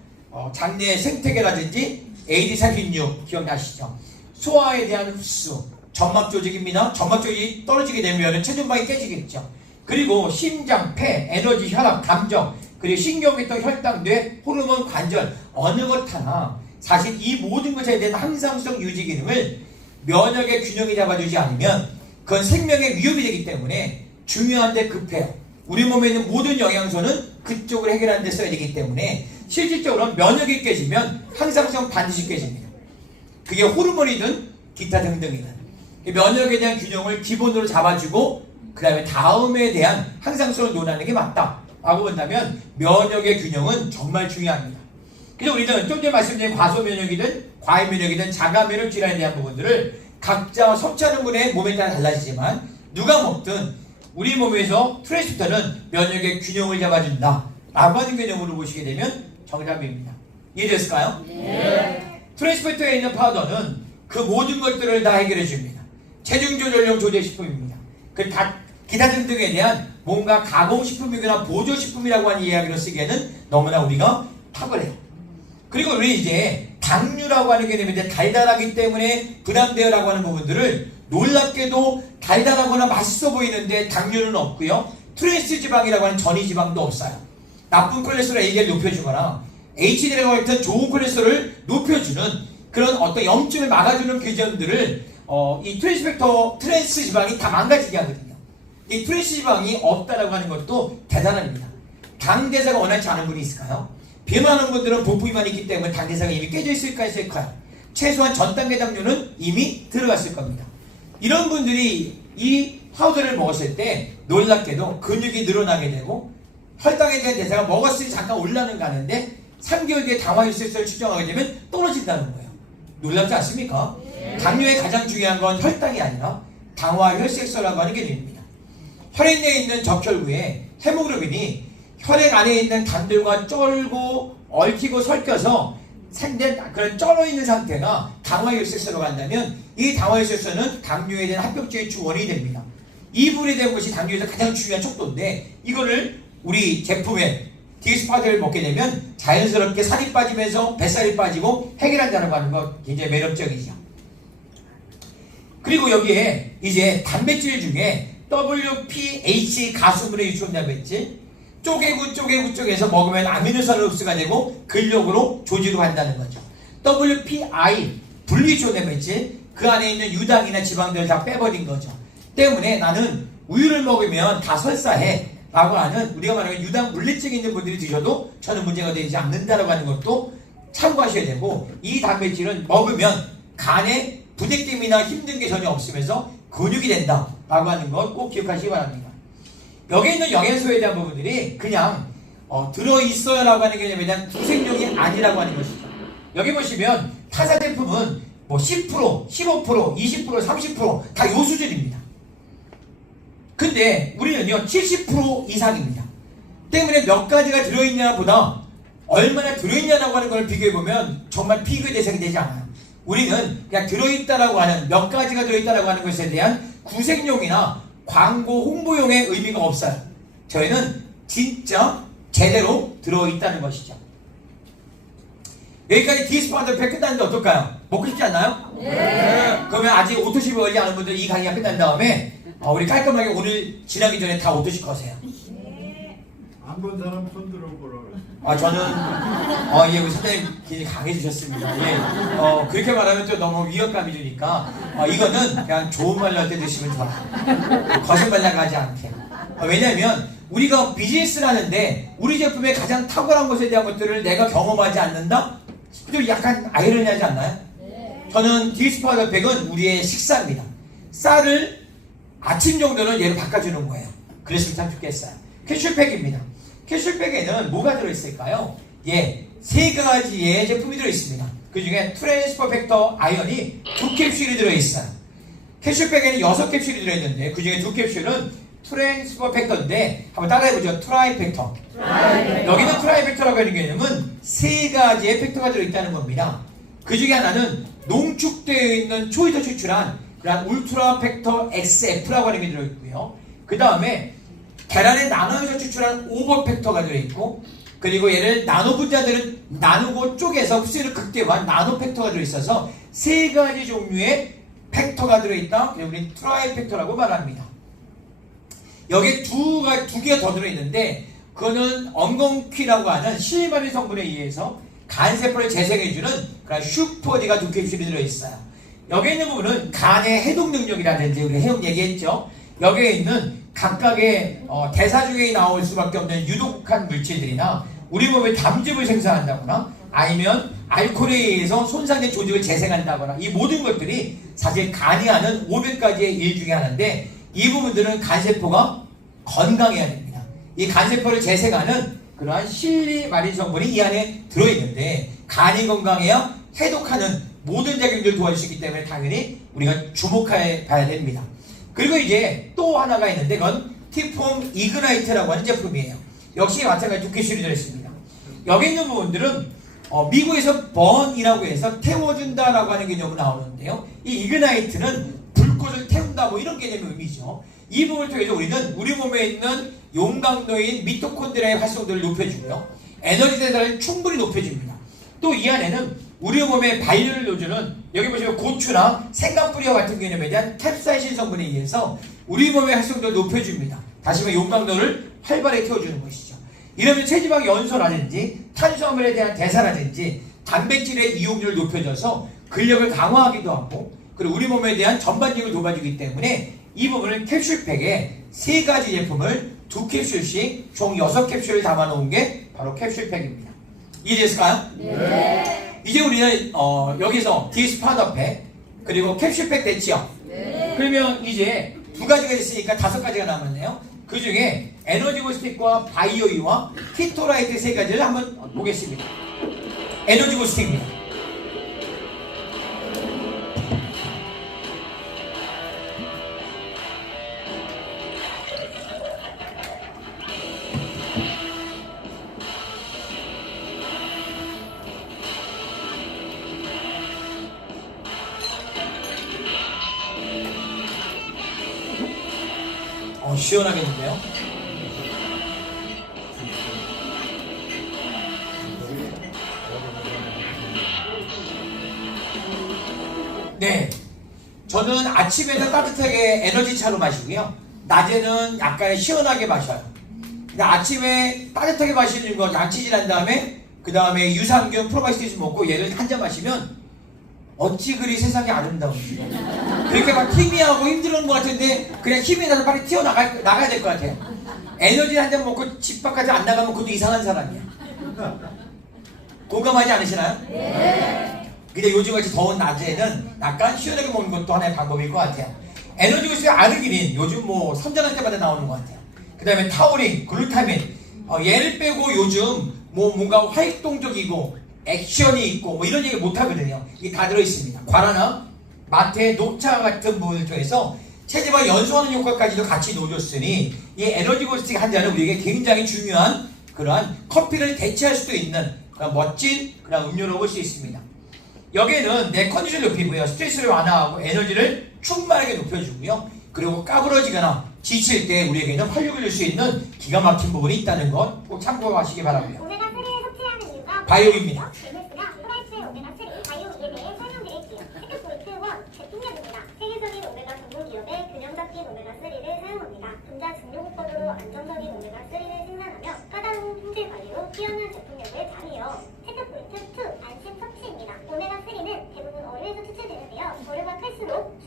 장내 생태계라든지 AD36 기억나시죠? 소화에 대한 흡수, 점막 조직입니다. 점막 조직이 떨어지게 되면 체중방이 깨지겠죠. 그리고 심장, 폐, 에너지, 혈압, 감정, 그리고 신경계통, 혈당, 뇌, 호르몬, 관절 어느 것 하나 사실 이 모든 것에 대한 항상성 유지 기능을 면역의 균형이 잡아주지 않으면 그건 생명의 위협이 되기 때문에 중요한데 급해요. 우리 몸에 있는 모든 영양소는 그쪽을 해결하는 데 써야 되기 때문에 실질적으로 면역이 깨지면 항상성 반드시 깨집니다. 그게 호르몬이든 기타 등등이든 면역에 대한 균형을 기본으로 잡아주고 그 다음에 다음에 대한 항상성을 논하는 게 맞다 라고 본다면 면역의 균형은 정말 중요합니다. 그래서 우리는 좀 전에 말씀드린 과소면역이든 과잉면역이든 자가면역 질환에 대한 부분들을 각자 섭취하는 분의 몸에 따라 달라지지만 누가 먹든 우리 몸에서 트랜스미터는 면역의 균형을 잡아준다 라고 하는 개념으로 보시게 되면 정답입니다. 이해됐을까요? 네. 트랜스미터에 있는 파우더는 그 모든 것들을 다 해결해 줍니다. 체중 조절용 조제식품입니다. 그 기타 등등에 대한 뭔가 가공식품이거나 보조식품이라고 하는 이야기로 쓰기에는 너무나 우리가 탁월해요. 그리고 우리 이제 당류라고 하는 개념인데 달달하기 때문에 부담되어라고 하는 부분들을 놀랍게도 달달하거나 맛있어 보이는데 당류는 없고요. 트랜스 지방이라고 하는 전이 지방도 없어요. 나쁜 콜레스테롤 LDL을 높여주거나 HDL과 같은 좋은 콜레스테롤을 높여주는 그런 어떤 염증을 막아주는 규정들을 이 트랜스 지방이 다 망가지게 하거든요. 이 트랜스 지방이 없다라고 하는 것도 대단합니다. 당 대사가 원하지 않은 분이 있을까요? 비만한 분들은 복부비만 있기 때문에 당 대사가 이미 깨져 있을 가능성이 커요. 최소한 전 단계 당류는 이미 들어갔을 겁니다. 이런 분들이 이 파우더를 먹었을 때 놀랍게도 근육이 늘어나게 되고 혈당에 대한 대사가 먹었을 때 잠깐 올라는 가는데 3개월 뒤에 당화혈색소를 측정하게 되면 떨어진다는 거예요. 놀랍지 않습니까? 당뇨의 가장 중요한 건 혈당이 아니라 당화혈색소라고 하는 개념입니다. 혈액 내에 있는 적혈구에 헤모글로빈이 혈액 안에 있는 당들과 쩔고 얽히고 섞여서 생긴 그런 쩔어 있는 상태가 당화혈색소로 간다면 이 당화혈색소는 당뇨에 대한 합병증의 주 원인이 됩니다. 이 부분에 대한 것이 당뇨에서 가장 중요한 척도인데 이거를 우리 제품에 디스파드를 먹게 되면 자연스럽게 살이 빠지면서 뱃살이 빠지고 해결한다는 거 굉장히 매력적이죠. 그리고 여기에 이제 단백질 중에 WPH 가수분해 유축된다고 했지. 쪼개고 쪼개서 먹으면 아미노산을 흡수가 되고 근력으로 조직으로 간다는 거죠. WPI 분리유축된다고 했지. 그 안에 있는 유당이나 지방들을 다 빼버린 거죠. 때문에 나는 우유를 먹으면 다 설사해 라고 하는, 우리가 말하면 유당 물리증이 있는 분들이 드셔도 저는 문제가 되지 않는다라고 하는 것도 참고하셔야 되고, 이 단백질은 먹으면 간에 부대낌이나 힘든 게 전혀 없으면서 근육이 된다 라고 하는 것 꼭 기억하시기 바랍니다. 여기 있는 영양소에 대한 부분들이 그냥 들어있어야 라고 하는 개념에 대한 구색용이 아니라고 하는 것이죠. 여기 보시면 타사 제품은 뭐 10%, 15%, 20%, 30%다 요 수준입니다. 근데 우리는요 70% 이상입니다. 때문에 몇 가지가 들어있냐 보다 얼마나 들어있냐라고 하는 걸 비교해보면 정말 비교의 대상이 되지 않아요. 우리는 그냥 들어있다라고 하는, 몇 가지가 들어있다라고 하는 것에 대한 구색용이나 광고 홍보용의 의미가 없어요. 저희는 진짜 제대로 들어있다는 것이죠. 여기까지 디스파운드 끝났는데 어떨까요? 먹고 싶지 않나요? 네. 그러면 아직 오토십이 걸리지 않은 분들 이 강의가 끝난 다음에 우리 깔끔하게 오늘 지나기 전에 다 오토십 거세요. 안 본 사람 손 들어보라고. 저는 예, 우리 사장님 굉장히 강해지셨습니다. 예, 그렇게 말하면 또 너무 위협감이 드니까 이거는 그냥 좋은 말로 할 때 드시면 좋아요. 거짓말 나가지 않게. 왜냐하면 우리가 비즈니스를 하는데 우리 제품의 가장 탁월한 것에 대한 것들을 내가 경험하지 않는다? 좀 약간 아이러니하지 않나요? 저는 디스파우더 100은 우리의 식사입니다. 쌀을 아침 정도는 얘를 바꿔주는 거예요. 그랬으면 참 좋겠어요. 캐슐팩입니다. 캐슐팩에는 뭐가 들어있을까요? 예, 세 가지의 제품이 들어있습니다. 그 중에 트랜스퍼 팩터 아연이 2캡슐이 들어있어요. 캐슐팩에는 6캡슐이 들어있는데 그 중에 2캡슐은 트랜스퍼 팩터인데 한번 따라해보죠. 트라이팩터. 여기는 트라이팩터라고 하는 개념은 세 가지의 팩터가 들어있다는 겁니다. 그 중에 하나는 농축되어 있는 초에서 추출한 그런 울트라 팩터 XF라고 하는 게 들어있고요. 그 다음에 계란의 나노에서 추출한 오버 팩터가 들어있고, 그리고 얘를 나노 분자들은 나누고 쪼개서 흡수를 극대화한 나노 팩터가 들어있어서 세 가지 종류의 팩터가 들어있다. 그래서 우리는 트라이 팩터라고 말합니다. 여기에 두 개가 더 들어있는데 그거는 엉겅퀴라고 하는 실마리 성분에 의해서 간세포를 재생해주는 그런 슈퍼디가 2캡슐이 들어있어요. 여기에 있는 부분은 간의 해독 능력이라든지 우리 해독 얘기했죠. 여기에 있는 각각의 대사 중에 나올 수밖에 없는 유독한 물질들이나 우리 몸에 담즙을 생산한다거나 아니면 알코올에 의해서 손상된 조직을 재생한다거나 이 모든 것들이 사실 간이 하는 500가지의 일 중에 하나인데 이 부분들은 간세포가 건강해야 됩니다. 이 간세포를 재생하는 그러한 실리마린 성분이 이 안에 들어있는데 간이 건강해야 해독하는 모든 작용들을 도와줄 수 있기 때문에 당연히 우리가 주목해 봐야 됩니다. 그리고 이제 또 하나가 있는데 그건 티폼 이그나이트라고 하는 제품이에요. 역시 마찬가지 2캡슐이 들어있습니다. 여기 있는 부분들은 미국에서 번이라고 해서 태워준다라고 하는 개념으로 나오는데요. 이 이그나이트는 불꽃을 태운다 뭐 이런 개념의 의미죠. 이 부분을 통해서 우리는 우리 몸에 있는 용광로인 미토콘드리아의 활성도를 높여주고요. 에너지 대사를 충분히 높여줍니다. 또 이 안에는 우리 몸에 발열을 넣어주는, 여기 보시면 고추나 생강뿌리와 같은 개념에 대한 캡사이신 성분에 의해서 우리 몸의 활성도를 높여줍니다. 다시 말해 용광로를 활발하게 태워주는 것이죠. 이러면 체지방 연소라든지 탄수화물에 대한 대사라든지 단백질의 이용률을 높여줘서 근력을 강화하기도 하고, 그리고 우리 몸에 대한 전반적을 도와주기 때문에 이 부분을 캡슐팩에 세 가지 제품을 2캡슐씩 총 6캡슐을 담아놓은 게 바로 캡슐팩입니다. 이해됐을까요? 네. 이제 우리는 여기서 디스파더팩 그리고 캡슐팩 됐죠? 네. 그러면 이제 2가지가 있으니까 5가지가 남았네요. 그 중에 에너지 고스틱과 바이오이와 키토라이트 3가지를 한번 보겠습니다. 에너지 고스틱입니다. 시원하겠는데요? 네, 저는 아침에는 따뜻하게 에너지 차로 마시고요. 낮에는 약간 시원하게 마셔요. 근데 아침에 따뜻하게 마시는 거 양치질한 다음에 그 다음에 유산균 프로바이오틱스 먹고 얘를 한 잔 마시면 어찌 그리 세상이 아름다운지. 그렇게 막 희미하고 힘들은 것 같은데 그냥 힘이 나서 빨리 나가야 될 것 같아요. 에너지 한 잔 먹고 집 밖까지 안 나가면 그것도 이상한 사람이야. 공감하지 않으시나요? 네. 근데 요즘같이 더운 낮에는 약간 시원하게 먹는 것도 하나의 방법일 것 같아요. 에너지 음식의 아르기닌 요즘 뭐 선전할 때마다 나오는 것 같아요. 그 다음에 타우린, 글루타민 얘를 빼고 요즘 뭐 뭔가 활동적이고 액션이 있고 뭐 이런 얘기 못 하거든요. 이게 다 들어있습니다. 과라나 마테, 녹차 같은 부분을 통해서 체지방 연소하는 효과까지도 같이 놓여줬으니 이 에너지 보스틱 한 잔은 우리에게 굉장히 중요한 그러한 커피를 대체할 수도 있는 그런 멋진 그런 음료로 볼 수 있습니다. 여기에는 내 컨디션을 높이고요. 스트레스를 완화하고 에너지를 충만하게 높여주고요. 그리고 까부러지거나 지칠 때 우리에게는 활력을 줄 수 있는 기가 막힌 부분이 있다는 것 꼭 참고하시기 바라고요. 오메가3를 섭취하는 이유가 바이오입니다. MS가 프라이스의 오메가3 바이오에 대해 설명드릴게요. 체크 포인트 1. 제품력입니다. 세계적인 오메가 전문기업의 균형 잡힌 오메가3를 사용합니다. 분자 증류법으로 안정적인 오메가3를 생산하며 까다로운 품질 관리로 뛰어난 제품력을 발휘해요. 체크 포인트 2. 안심 섭취입니다. 오메가3는 대부분 어류에서 추출되는데요. 어류가 클수록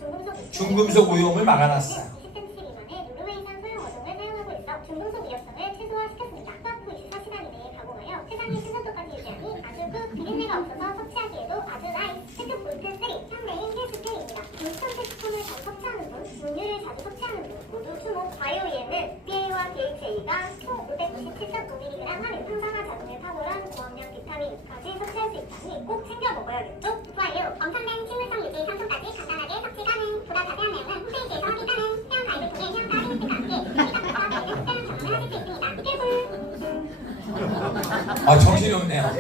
중금속 오염을 막아놨어요. 20cm 미만의 노르웨이산 소형 어종을 사용하고 있어 중금속 위험성을 최소화시켰습니다. 수압 후 24시간 이내에 가공하여 세상의 신선도까지 유지하니 아주 비린내가 없어서 섭취하기에도 아주 나이스. 체크 포인트 3. 현대인 헬스테입니다. 인스턴트 식품을 잘 섭취하는 분, 음료를 자주 섭취하는 분 모두 주목. 바이오이에는 BA와 DHA가 총 597.5mg 하는 항산화 작용에 탁월한 고함량 비타민까지 섭취할 수 있다니 꼭 챙겨 먹어야겠죠? 좋아요. 엄청난 식물성 유지 상품까지 간단하게 섭취 가능. 보다 자세한 내용은 홈페이지에서 확인하는 헤어 가이드 통해 헤어 가이드과 함께 여기가 되는 특별한 경험을 하실 수 있습니다. 아 정신이 없네요.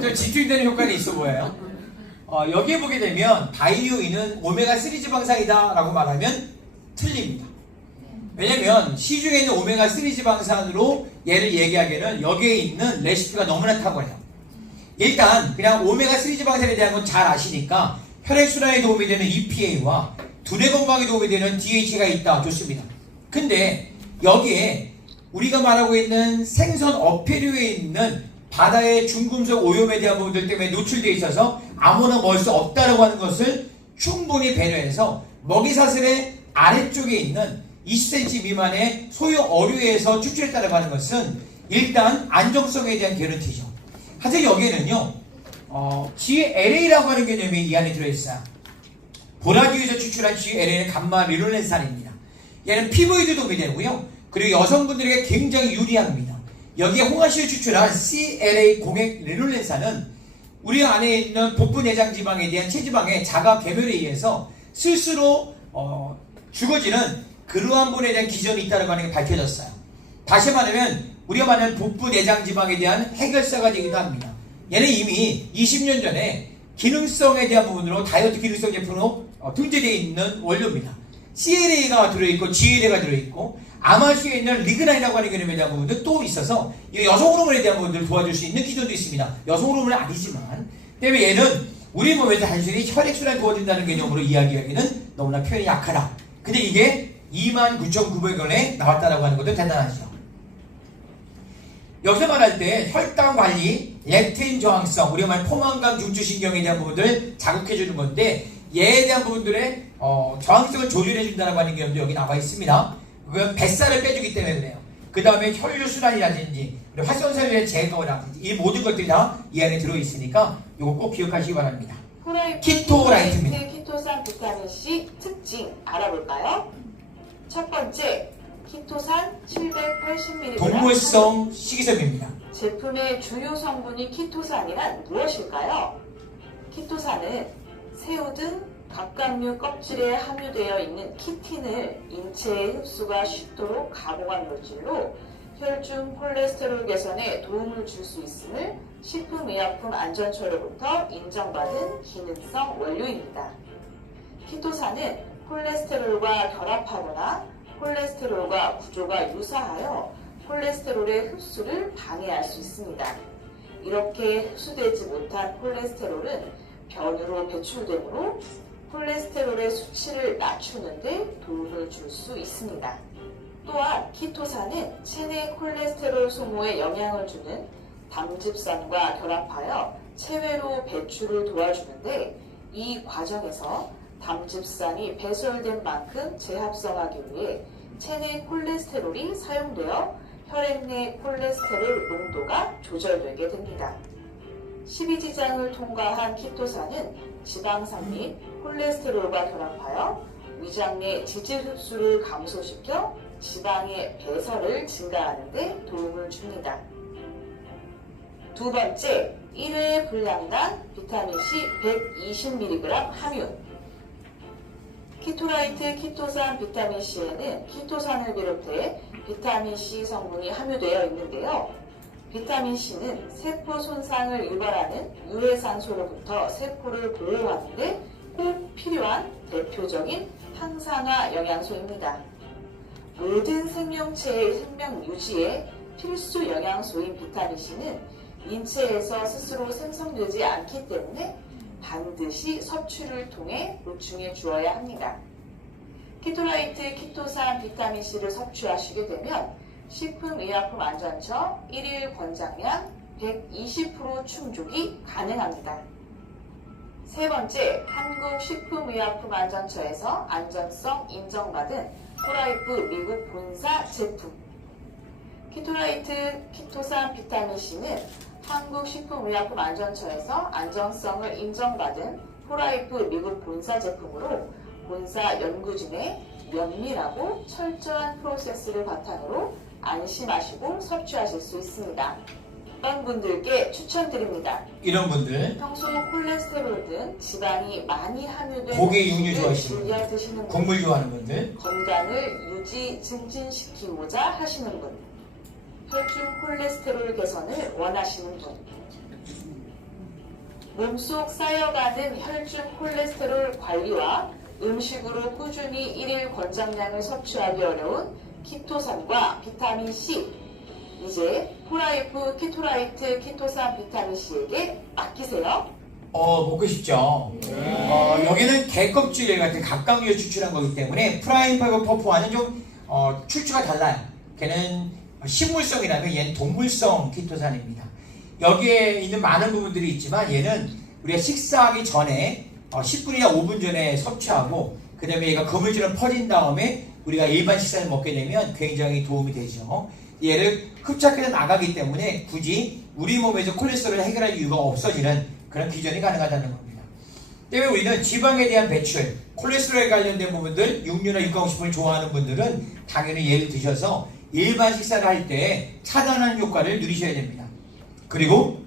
좀 집중되는 효과는 있어 보여요. 여기에 보게 되면 바이오인은 오메가3 지방산이다 라고 말하면 틀립니다. 왜냐면 시중에 있는 오메가3 지방산으로 얘를 얘기하기에는 여기에 있는 레시피가 너무나 탁월해요. 일단 그냥 오메가3 지방산에 대한 건 잘 아시니까 혈액순환에 도움이 되는 EPA와 두뇌 건강에 도움이 되는 DHA가 있다. 좋습니다. 근데 여기에 우리가 말하고 있는 생선 어패류에 있는 바다의 중금속 오염에 대한 부분들 때문에 노출되어 있어서 아무나 먹을 수 없다라고 하는 것을 충분히 배려해서 먹이사슬의 아래쪽에 있는 20cm 미만의 소유 어류에서 추출했다고 하는 것은 일단 안정성에 대한 개런티죠. 하지만 여기에는요 GLA라고 하는 개념이 이 안에 들어있어요. 보라기에서 추출한 GLA는 감마 리놀렌산입니다. 얘는 피부에도 도움이 되고요. 그리고 여성분들에게 굉장히 유리합니다. 여기에 홍화시를 추출한 CLA 공액 리놀렌산은 우리 안에 있는 복부 내장 지방에 대한 체지방의 자가 계멸에 의해서 스스로 죽어지는 그러한 분에 대한 기전이 있다고 하는 게 밝혀졌어요. 다시 말하면 우리가 말하는 복부 내장 지방에 대한 해결사가 되기도 합니다. 얘는 이미 20년 전에 기능성에 대한 부분으로 다이어트 기능성 제품으로 등재되어 있는 원료입니다. CLA가 들어있고 GLA가 들어있고 아마시에 있는 리그나이라고 하는 개념에 대한 부분도 또 있어서 여성 호르몬에 대한 부분들을 도와줄 수 있는 기전도 있습니다. 여성 호르몬은 아니지만 때문에 얘는 우리 몸에서 단순히 혈액순환을 도와준다는 개념으로 이야기하기는 너무나 표현이 약하다. 근데 이게 29,900원에 나왔다라고 하는 것도 대단하죠. 여기서 말할 때 혈당 관리, 렙틴 저항성, 우리가 말하는 포만감 중추신경에 대한 부분들을 자극해주는 건데 얘에 대한 부분들의 저항성을 조절해준다는 하는 개념도 여기 나와 있습니다. 그건 뱃살을 빼주기 때문에 그래요. 그 다음에 혈류순환이라든지 활성산소의 제거라든지 이 모든 것들이 다 이 안에 들어있으니까 이거 꼭 기억하시기 바랍니다. 키토라이트입니다. 키토산 비타민C 특징 알아볼까요? 첫 번째, 키토산 780mg. 동물성 식이섬유입니다. 제품의 주요 성분이 키토산이란 무엇일까요? 키토산은 새우 등 갑각류 껍질에 함유되어 있는 키틴을 인체의 흡수가 쉽도록 가공한 물질로 혈중 콜레스테롤 개선에 도움을 줄 수 있음을 식품의약품안전처로부터 인정받은 기능성 원료입니다. 키토산은 콜레스테롤과 결합하거나 콜레스테롤과 구조가 유사하여 콜레스테롤의 흡수를 방해할 수 있습니다. 이렇게 흡수되지 못한 콜레스테롤은 변으로 배출되므로 콜레스테롤의 수치를 낮추는데 도움을 줄 수 있습니다. 또한 키토산은 체내 콜레스테롤 소모에 영향을 주는 담즙산과 결합하여 체외로 배출을 도와주는데 이 과정에서 담즙산이 배설된 만큼 재합성하기 위해 체내 콜레스테롤이 사용되어 혈액 내 콜레스테롤 농도가 조절되게 됩니다. 십이지장을 통과한 키토산은 지방산 및 콜레스테롤과 결합하여 위장 내 지질 흡수를 감소시켜 지방의 배설을 증가하는 데 도움을 줍니다. 두 번째, 1회 분량당 비타민C 120mg 함유. 키토라이트 키토산 비타민C에는 키토산을 비롯해 비타민C 성분이 함유되어 있는데요. 비타민C는 세포 손상을 유발하는 유해산소로부터 세포를 보호하는 데 꼭 필요한 대표적인 항산화 영양소입니다. 모든 생명체의 생명 유지에 필수 영양소인 비타민C는 인체에서 스스로 생성되지 않기 때문에 반드시 섭취를 통해 보충해 주어야 합니다. 키토라이트 키토산 비타민C를 섭취하시게 되면 식품의약품안전처 1일 권장량 120% 충족이 가능합니다. 세 번째, 한국식품의약품안전처에서 안전성 인정받은 코라이프 미국 본사 제품. 키토라이트 키토산 비타민C는 한국식품의약품안전처에서 안전성을 인정받은 코라이프 미국 본사 제품으로 본사 연구진의 면밀하고 철저한 프로세스를 바탕으로 안심하시고 섭취하실 수 있습니다. 어떤 분들께 추천드립니다. 이런 분들 평소 콜레스테롤 등 지방이 많이 함유된 고기 육류 음식을 좋아하시는 즐겨 분들, 드시는 분, 국물 좋아하는 분들, 건강을 유지 증진시키고자 하시는 분, 혈중 콜레스테롤 개선을 원하시는 분, 몸속 쌓여가는 혈중 콜레스테롤 관리와 음식으로 꾸준히 1일 권장량을 섭취하기 어려운 키토산과 비타민C, 이제 코라이프 키토라이트 키토산 비타민C에게 맡기세요. 먹고 싶죠. 여기는 개껍질 같은 갑각류에 추출한 거기 때문에 프라임 파이브 퍼프와는 좀 출처가 달라요. 걔는 식물성이라면 얘는 동물성 키토산입니다. 여기에 있는 많은 부분들이 있지만 얘는 우리가 식사하기 전에 10분이나 5분 전에 섭취하고 그 다음에 얘가 거물처럼 퍼진 다음에 우리가 일반 식사를 먹게 되면 굉장히 도움이 되죠. 얘를 흡착해서 나가기 때문에 굳이 우리 몸에서 콜레스테롤을 해결할 이유가 없어지는 그런 기전이 가능하다는 겁니다. 때문에 우리는 지방에 대한 배출, 콜레스테롤에 관련된 부분들, 육류나 육가공식품을 좋아하는 분들은 당연히 얘를 드셔서 일반 식사를 할 때 차단하는 효과를 누리셔야 됩니다. 그리고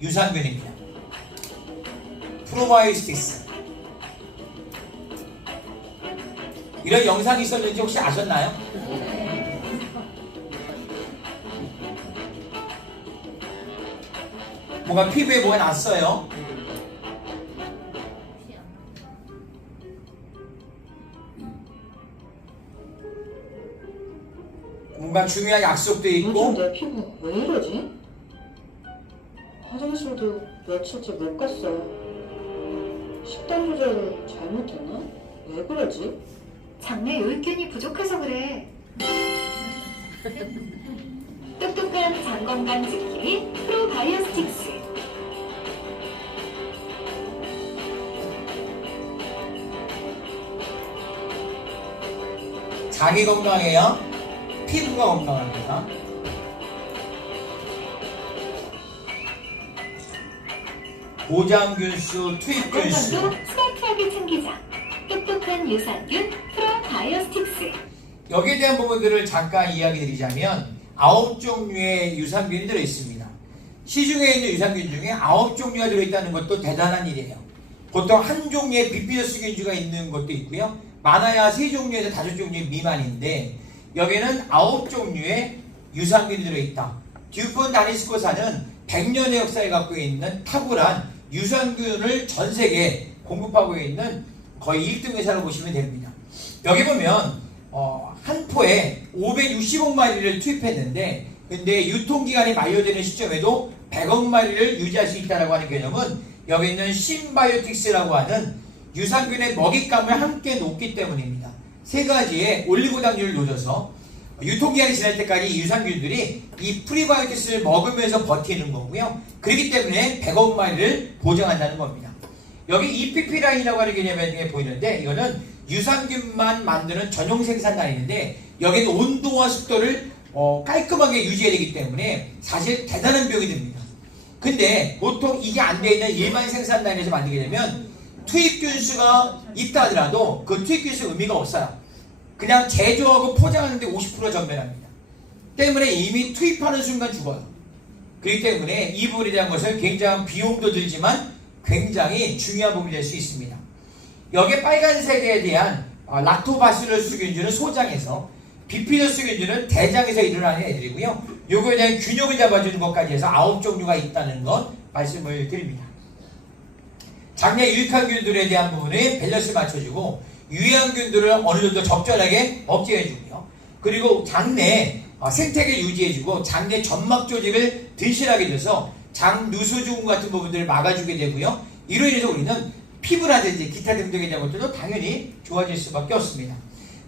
유산균입니다. 프로바이오틱스. 이런 영상이 있었는지 혹시 아셨나요? 뭔가 피부에 뭐가 났어요. 뭔가 중요한 약속도 요즘 있고 내 피부 왜 이러지? 화장실도 며칠째 못 갔어. 식단 조절을 잘못했나? 왜 그러지? 장내 요일균이 부족해서 그래. 똑똑한 장 건강 지킴이 프로바이오스틱스. 장이 건강해야 피부가 건강합니다. 고장균수, 투입균수. 건강도 스마트하게 챙기자. 똑똑한 유산균 프로바이오스틱스. 여기에 대한 부분들을 잠깐 이야기 드리자면 9종류의 유산균이 들어있습니다. 시중에 있는 유산균 중에 9종류가 들어있다는 것도 대단한 일이에요. 보통 한 종류의 비피더스균주가 있는 것도 있고요. 많아야 3종류에서 5종류 미만인데 여기는 9종류의 유산균이 들어있다. 듀폰 다니스코사는 100년의 역사를 갖고 있는 탁월한 유산균을 전 세계에 공급하고 있는 거의 1등 회사로 보시면 됩니다. 여기 보면 한 포에 560억 마리를 투입했는데 근데 유통기간이 만료되는 시점에도 100억 마리를 유지할 수 있다는 하는 개념은 여기 있는 신바이오틱스라고 하는 유산균의 먹잇감을 함께 놓기 때문입니다. 세 가지의 올리고당류를 놓아서 유통기한이 지날 때까지 이 유산균들이 이 프리바이오틱스를 먹으면서 버티는 거고요. 그렇기 때문에 100억 마리를 보장한다는 겁니다. 여기 EPP 라인이라고 하는 개념이 보이는데 이거는 유산균만 만드는 전용 생산 라인인데 여기는 온도와 습도를 깔끔하게 유지해야 되기 때문에 사실 대단한 비용이 듭니다. 근데 보통 이게 안 돼 있는 일반 생산 라인에서 만들게 되면 투입균 수가 있다 하더라도 그 투입균 수 의미가 없어요. 그냥 제조하고 포장하는데 50% 전멸합니다. 때문에 이미 투입하는 순간 죽어요. 그렇기 때문에 이 부분에 대한 것은 굉장히 비용도 들지만 굉장히 중요한 부분이 될 수 있습니다. 여기에 빨간색에 대한 락토바실러스균주는 소장에서, 비피더스균주는 대장에서 일어나는 애들이고요. 요거에 대한 균형을 잡아주는 것까지 해서 9종류가 있다는 것 말씀을 드립니다. 장내 유익한균들에 대한 부분에 밸런스 맞춰주고 유해한균들을 어느 정도 적절하게 억제해주고요. 그리고 장내 생태계 유지해주고 장내 점막 조직을 든실하게 돼서 장 누수증후 같은 부분들을 막아주게 되고요. 이로 인해서 우리는 피부라든지 기타 등등에 대한 것들도 당연히 좋아질 수밖에 없습니다.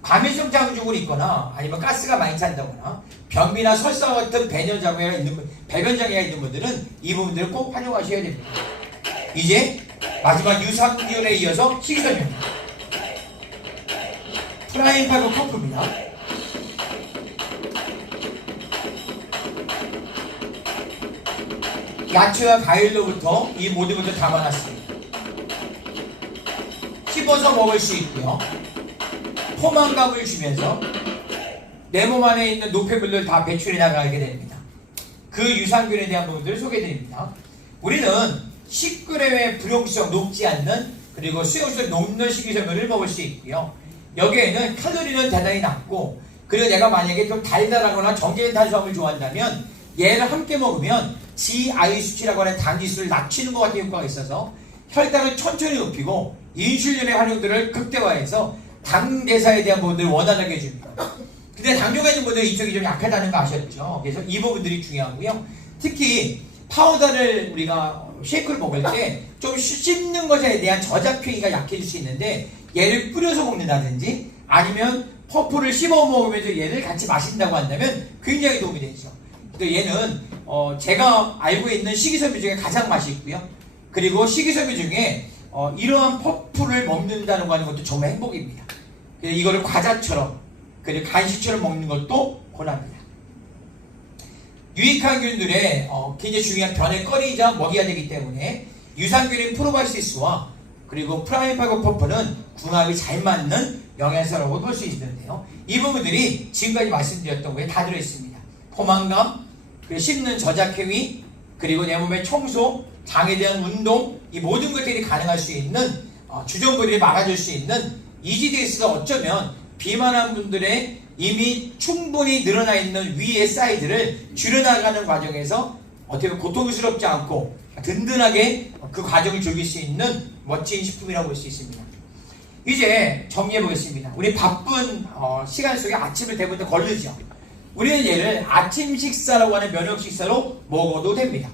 과민성 장증후를 있거나 아니면 가스가 많이 찬다거나 변비나 설사 같은 배변장애가 있는 분들은 이 부분들을 꼭 활용하셔야 됩니다. 이제 마지막 유산균에 이어서 식이섬유입니다. 프라임파이브 펌프입니다. 야채와 과일로부터 이 모든 것을 담아놨습니다. 씹어서 먹을 수 있고요. 포만감을 주면서 내 몸 안에 있는 노폐물을 다 배출해 나가게 됩니다. 그 유산균에 대한 부분들을 소개해드립니다. 우리는 10g의 불용성 높지 않는 그리고 수용성 높은 식이섬유를 먹을 수 있고요. 여기에는 칼로리는 대단히 낮고 그리고 내가 만약에 좀 달달하거나 정제된 탄수화물을 좋아한다면 얘를 함께 먹으면 GI 수치라고 하는 당지수를 낮추는 것 같은 효과가 있어서 혈당을 천천히 높이고 인슐린의 활용들을 극대화해서 당 대사에 대한 부분들을 원활하게 해줍니다. 근데 당뇨가 있는 분들은 이쪽이 좀 약하다는 거 아셨죠? 그래서 이 부분들이 중요하고요. 특히 파우더를 우리가 쉐이크를 먹을 때 좀 씹는 것에 대한 저작 행위가 약해질 수 있는데 얘를 뿌려서 먹는다든지 아니면 퍼프를 씹어 먹으면서 얘를 같이 마신다고 한다면 굉장히 도움이 되죠. 근데 얘는 제가 알고 있는 식이섬유 중에 가장 맛있고요. 그리고 식이섬유 중에 이러한 퍼프를 먹는다는 거 하는 것도 정말 행복입니다. 이거를 과자처럼 그리고 간식처럼 먹는 것도 권합니다. 유익한 균들의 굉장히 중요한 변의거리이자 먹이가 되기 때문에 유산균인 프로바이오틱스와 그리고 프라임파이브 펌프는 궁합이 잘 맞는 영양소라고 볼 수 있는데요. 이 부분들이 지금까지 말씀드렸던 거에 다 들어있습니다. 포만감, 그리고 씹는 저작행위, 그리고 내 몸의 청소, 장에 대한 운동, 이 모든 것들이 가능할 수 있는 주전부리를 막아줄 수 있는 EGDS가 어쩌면 비만한 분들의 이미 충분히 늘어나 있는 위의 사이즈를 줄여나가는 과정에서 어떻게 보면 고통스럽지 않고 든든하게 그 과정을 즐길 수 있는 멋진 식품이라고 볼 수 있습니다. 이제 정리해 보겠습니다. 우리 바쁜 시간 속에 아침을 대부분 거르죠. 우리는 얘를 아침 식사라고 하는 면역 식사로 먹어도 됩니다.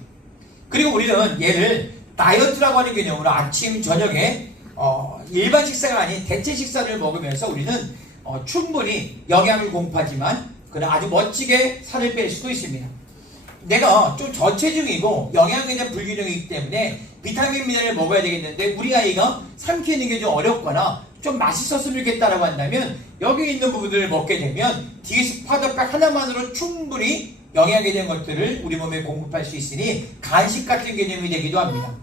그리고 우리는 얘를 다이어트라고 하는 개념으로 아침 저녁에 일반 식사가 아닌 대체 식사를 먹으면서 우리는 충분히 영양을 공급하지만 그러나 아주 멋지게 살을 뺄 수도 있습니다. 내가 좀 저체중이고 영양에 대한 불균형이기 때문에 비타민 미네랄을 먹어야 되겠는데 우리 아이가 삼키는 게 좀 어렵거나 좀 맛있었으면 좋겠다라고 한다면 여기 있는 부분들을 먹게 되면 DS 파우더백 하나만으로 충분히 영양에 대한 것들을 우리 몸에 공급할 수 있으니 간식 같은 개념이 되기도 합니다.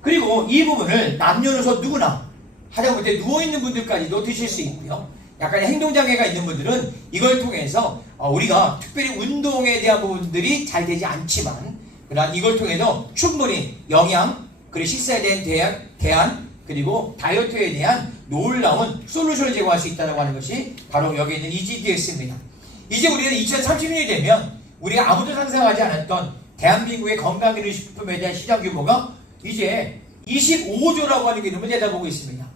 그리고 이 부분을 남녀노소 누구나 하다못해 누워있는 분들까지도 드실 수 있고요. 약간의 행동장애가 있는 분들은 이걸 통해서 우리가 특별히 운동에 대한 부분들이 잘 되지 않지만 그러나 이걸 통해서 충분히 영양 그리고 식사에 대한 대안 그리고 다이어트에 대한 놀라운 솔루션을 제공할 수 있다고 하는 것이 바로 여기 있는 EGDS입니다. 이제 우리는 2030년이 되면 우리 아무도 상상하지 않았던 대한민국의 건강기능식품에 대한 시장 규모가 이제 25조라고 하는 개념을 내다보고 있습니다.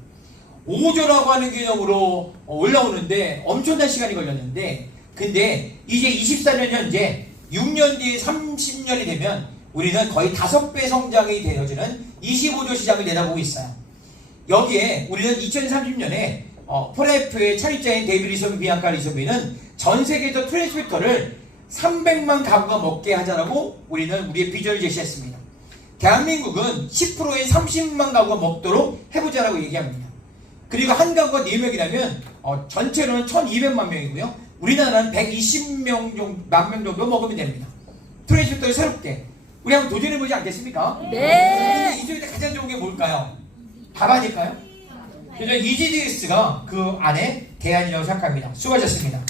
5조라고 하는 개념으로 올라오는데 엄청난 시간이 걸렸는데 근데 이제 24년 현재 6년 뒤에 30년이 되면 우리는 거의 5배 성장이 되어지는 25조 시장을 내다보고 있어요. 여기에 우리는 2030년에 프레프의 차립자인 데이비드 리소미, 비앙카 리소미는 전 세계에서 트랜스미터를 300만 가구가 먹게 하자라고 우리는 우리의 비전을 제시했습니다. 대한민국은 10%인 30만 가구가 먹도록 해보자라고 얘기합니다. 그리고 한 가구가 4명이라면 전체로는 1200만 명이고요. 우리나라는 120만 명 정도 먹으면 됩니다. 트랜스미터를 새롭게 우리 한번 도전해보지 않겠습니까? 네. 이 중에 가장 좋은 게 뭘까요? 답 아닐까요? 그래서 이지디스가 그 안에 대안이라고 생각합니다. 수고하셨습니다.